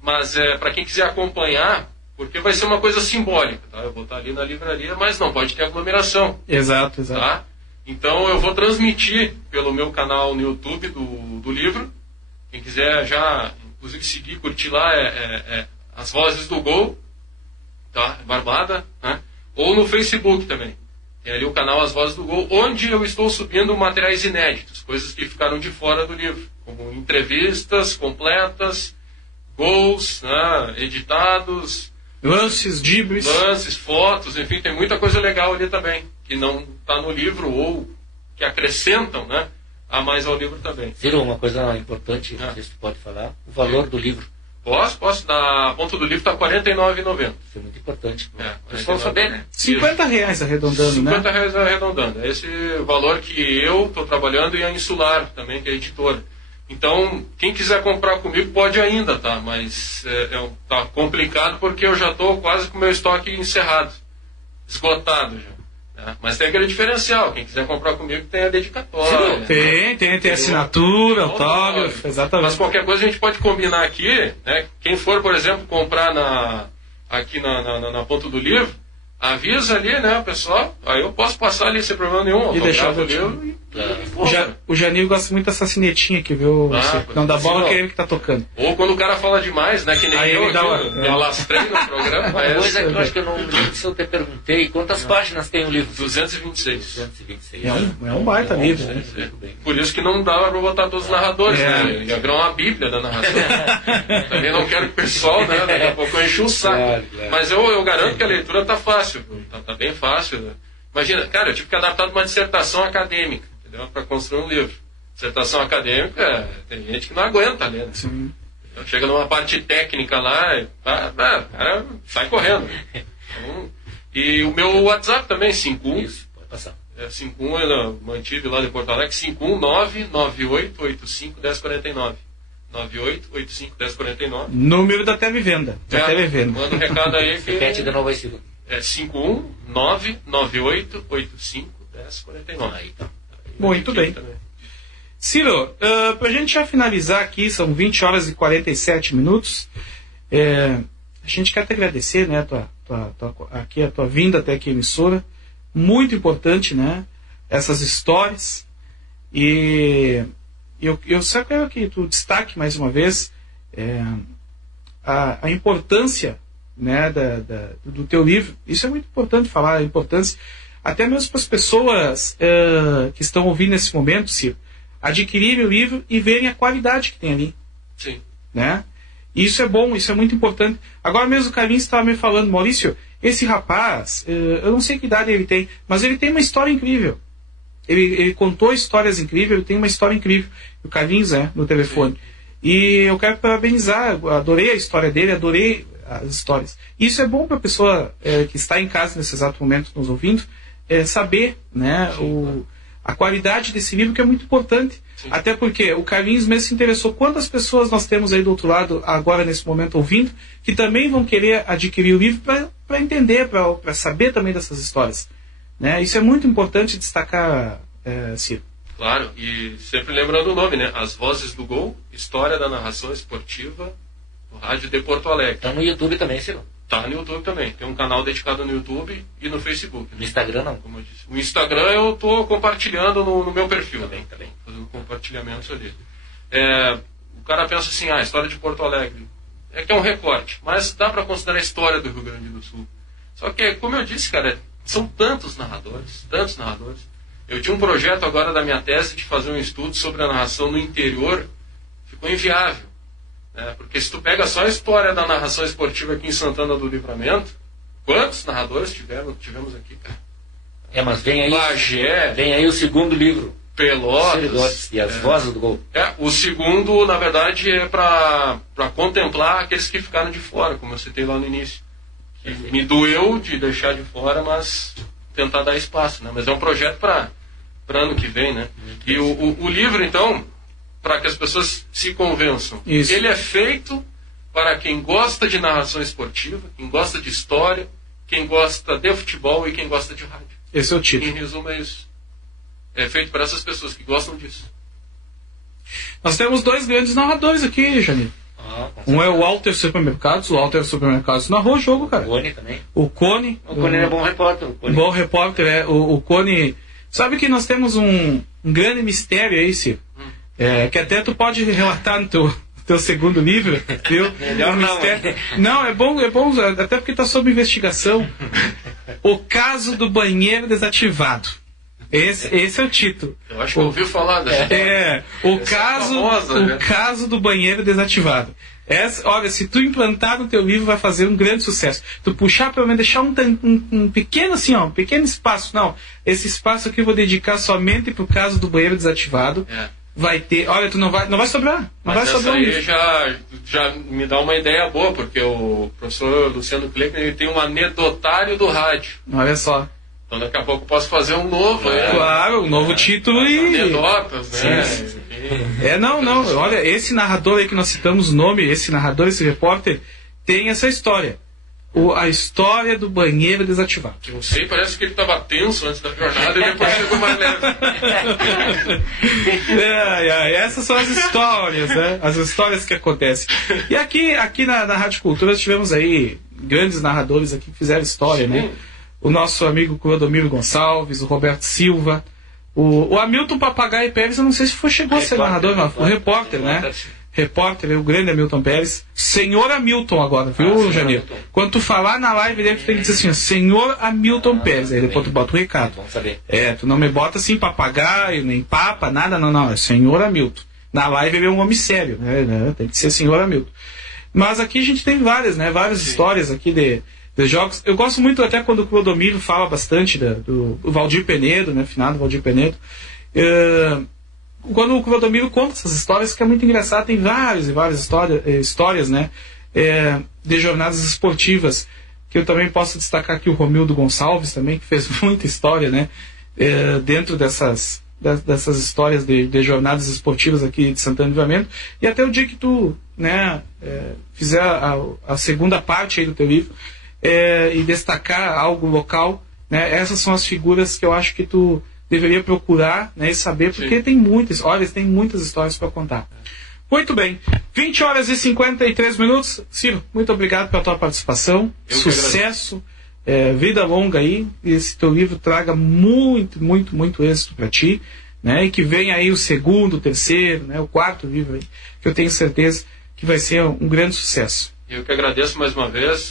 Mas para quem quiser acompanhar, porque vai ser uma coisa simbólica, tá? Eu vou estar ali na livraria, mas não pode ter aglomeração. Exato. Tá? Então eu vou transmitir pelo meu canal no YouTube do livro. Quem quiser já, inclusive, seguir, curtir lá, as Vozes do Gol. tá? Barbada, né? Ou no Facebook também. Tem ali o canal As Vozes do Gol, onde eu estou subindo materiais inéditos, coisas que ficaram de fora do livro, como entrevistas completas, gols, né, editados, lances, dribles, fotos, enfim, tem muita coisa legal ali também, que não está no livro ou que acrescentam, né, a mais ao livro também. Ciro, uma coisa importante, não sei se tu pode falar, o valor do livro. Posso. Na ponta do livro está R$ 49,90. Isso é muito importante. O pessoal saber, né? R$50 arredondando, né? R$50 arredondando. É esse valor que eu estou trabalhando e a Insular também, que é a editora. Então, quem quiser comprar comigo pode ainda, tá? Mas tá complicado porque eu já estou quase com o meu estoque encerrado. Esgotado já. Mas tem aquele diferencial, quem quiser comprar comigo tem a dedicatória. Tem assinatura, autógrafo, exatamente. Mas qualquer coisa a gente pode combinar aqui, né? Quem for, por exemplo, comprar aqui na ponta do livro, avisa ali, né, pessoal, aí eu posso passar ali sem problema nenhum, e deixar o livro o Janir gosta muito dessa cinetinha que viu, não dá bola que é ele que tá tocando. Ou quando o cara fala demais, né, que nem aí eu me lastrei no programa. Uma coisa que eu acho que eu não lembro se eu te perguntei, quantas páginas tem o livro? 226. É um baita livro, né? Por isso que não dava pra botar todos os narradores, né? Ia virar uma bíblia da narração. Também não quero que o pessoal, né, daqui a pouco eu enche o saco. Claro. Mas eu garanto que a leitura tá fácil, tá bem fácil. Né? Imagina, cara, eu tive que adaptar de uma dissertação acadêmica, entendeu? Para construir um livro. Dissertação acadêmica, tem gente que não aguenta ler, né? Sim. Então, chega numa parte técnica lá, sai correndo. Então, e o meu WhatsApp também, 51. Isso, pode passar. 51, eu mantive lá de Porto Alegre, 51998851049. 98851049. Número da televenda. Manda um recado aí que... Repete de novo aí, Ciro. 51998851049. Aí tá. Muito bem. Ciro, pra gente já finalizar aqui, são 20 horas e 47 minutos. A gente quer te agradecer, né, a tua vinda até aqui a emissora. Muito importante, né? Essas histórias. E eu só quero que tu destaque mais uma vez a importância, né, do teu livro. Isso é muito importante falar, a importância, até mesmo para as pessoas que estão ouvindo nesse momento, Ciro, adquirirem o livro e verem a qualidade que tem ali. Sim. Né? E isso é bom, isso é muito importante. Agora mesmo o Carlinhos estava me falando, Maurício, esse rapaz, eu não sei que idade ele tem, mas ele tem uma história incrível. Ele contou histórias incríveis, ele tem uma história incrível. O Carlinhos, no telefone. Sim. E eu quero parabenizar, adorei a história dele, adorei as histórias. Isso é bom para a pessoa que está em casa nesse exato momento nos ouvindo, saber, né, a qualidade desse livro, que é muito importante. Sim. Até porque o Carlinhos mesmo se interessou. Quantas pessoas nós temos aí do outro lado, agora nesse momento ouvindo, que também vão querer adquirir o livro para entender, para saber também dessas histórias. Né? Isso é muito importante destacar, Ciro. Claro, e sempre lembrando o nome, né? As Vozes do Gol, História da Narração Esportiva, no Rádio de Porto Alegre. Está no YouTube também, Ciro? Tá no YouTube também. Tem um canal dedicado no YouTube e no Facebook. No Instagram não? Como eu disse. O Instagram eu estou compartilhando no meu perfil. Também. Fazendo compartilhamentos ali. O cara pensa assim, a história de Porto Alegre. É que é um recorte, mas dá para considerar a história do Rio Grande do Sul. Só que, como eu disse, cara, são tantos narradores. Eu tinha um projeto agora da minha tese de fazer um estudo sobre a narração no interior. Ficou inviável. Porque se tu pega só a história da narração esportiva aqui em Santana do Livramento, quantos narradores tivemos aqui, cara? Mas vem aí, Bagé, vem aí o segundo livro, Pelotas e As Vozes do Gol. O segundo, na verdade, é para contemplar aqueles que ficaram de fora, como eu citei lá no início. Que me doeu de deixar de fora, mas tentar dar espaço, né? Mas é um projeto para ano que vem, né? E o livro, então, para que as pessoas se convençam. Isso. Ele é feito para quem gosta de narração esportiva, quem gosta de história, quem gosta de futebol e quem gosta de rádio. Esse é o título. Em resumo, é isso. É feito para essas pessoas que gostam disso. Nós temos dois grandes narradores aqui, Janir. Um é o Walter Supermercados. O Walter Supermercados narrou o jogo, cara. O Cone também. O Cone é bom repórter. Bom repórter, o Cone. Sabe que nós temos um grande mistério aí, Ciro? Que até tu pode relatar no teu segundo livro, viu? Melhor não, Não, é bom, até porque está sob investigação. O caso do banheiro desativado. Esse é o título. Eu acho que eu ouvi falar dessa. O caso do banheiro desativado. Olha, se tu implantar no teu livro, vai fazer um grande sucesso. Tu puxar, pelo menos, deixar um pequeno assim, ó, um pequeno espaço. Não, esse espaço aqui eu vou dedicar somente pro caso do banheiro desativado. Vai ter, olha, tu não vai sobrar. Não vai sobrar um livro. Já me dá uma ideia boa, porque o professor Luciano Kleckner, ele tem um anedotário do rádio. Olha só. Então daqui a pouco eu posso fazer um novo. Claro, um novo título e... Anedotas, né? Sim. Não. Olha, esse narrador aí que nós citamos o nome, esse narrador, esse repórter, tem essa história. A história do banheiro desativado. Que eu sei, parece que ele estava tenso antes da jornada e depois chegou mais leve. Essas são as histórias, né? As histórias que acontecem. E aqui na Rádio Cultura nós tivemos aí grandes narradores aqui que fizeram história, sim, né? O nosso amigo Clodomiro Gonçalves, o Roberto Silva, o Hamilton Papagaio Pérez, eu não sei se chegou a ser narrador, mas o repórter, né? Repórter, o grande Hamilton Pérez. Senhor Hamilton agora, viu, Janeiro? Quando tu falar na live dele, tu tem que dizer assim, Senhor Hamilton Pérez. Aí depois tu bota o recado. Vamos saber. Tu não me bota assim, papagaio, nem papa, nada, não. É Senhor Hamilton. Na live ele é um homem sério, né? Tem que ser Senhor Hamilton. Mas aqui a gente tem várias, né? Várias histórias aqui de jogos. Eu gosto muito até quando o Clodomiro fala bastante do Valdir Penedo, né? Finado Valdir Penedo. Quando o Clodomiro conta essas histórias, que é muito engraçado, tem várias e várias histórias, né? De jornadas esportivas, que eu também posso destacar aqui o Romildo Gonçalves também, que fez muita história, né? Dentro dessas histórias de jornadas esportivas aqui de Santana do Livramento. E até o dia que tu, né, fizer a segunda parte aí do teu livro, e destacar algo local, né? Essas são as figuras que eu acho que tu deveria procurar, né, e saber, porque sim, tem muitas histórias para contar. Muito bem, 20 horas e 53 minutos. Ciro, muito obrigado pela tua participação. Sucesso, vida longa aí, e esse teu livro traga muito, muito, muito êxito para ti, né? E que venha aí o segundo, o terceiro, né, o quarto livro aí, que eu tenho certeza que vai ser um grande sucesso. Eu que agradeço mais uma vez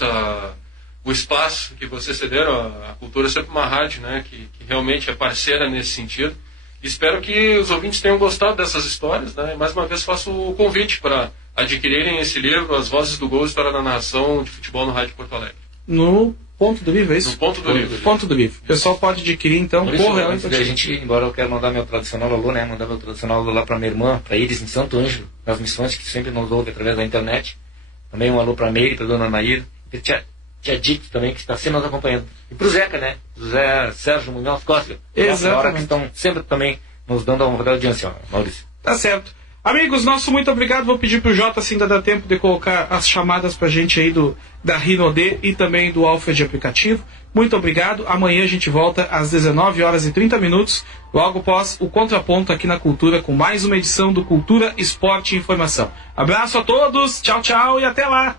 o espaço que vocês cederam. A Cultura é sempre uma rádio, né, que realmente é parceira nesse sentido. Espero que os ouvintes tenham gostado dessas histórias, né? E mais uma vez faço o convite para adquirirem esse livro, As Vozes do Gol, História da Narração de Futebol no Rádio Porto Alegre. No ponto do livro, é isso? No ponto do livro. Ponto do livro. O pessoal pode adquirir, então. Antes da gente ir embora, eu quero mandar meu tradicional alô, né? Mandar meu tradicional alô lá para minha irmã, para Iris, em Santo Ângelo, nas missões, que sempre nos ouve através da internet. Também um alô para a Meire, para a dona Nair. Tia Dito também, que está sempre nos acompanhando. E para o Zeca, né? José Sérgio Munhoz Costa. Exatamente. Que estão sempre também nos dando uma rodada de audiência, Maurício. Tá certo. Amigos, nosso muito obrigado. Vou pedir pro Jota, se ainda dá tempo, de colocar as chamadas pra gente aí da Rinode e também do Alfred Aplicativo. Muito obrigado. Amanhã a gente volta às 19 horas e 30 minutos, logo após o Contraponto aqui na Cultura, com mais uma edição do Cultura, Esporte e Informação. Abraço a todos, tchau, tchau e até lá!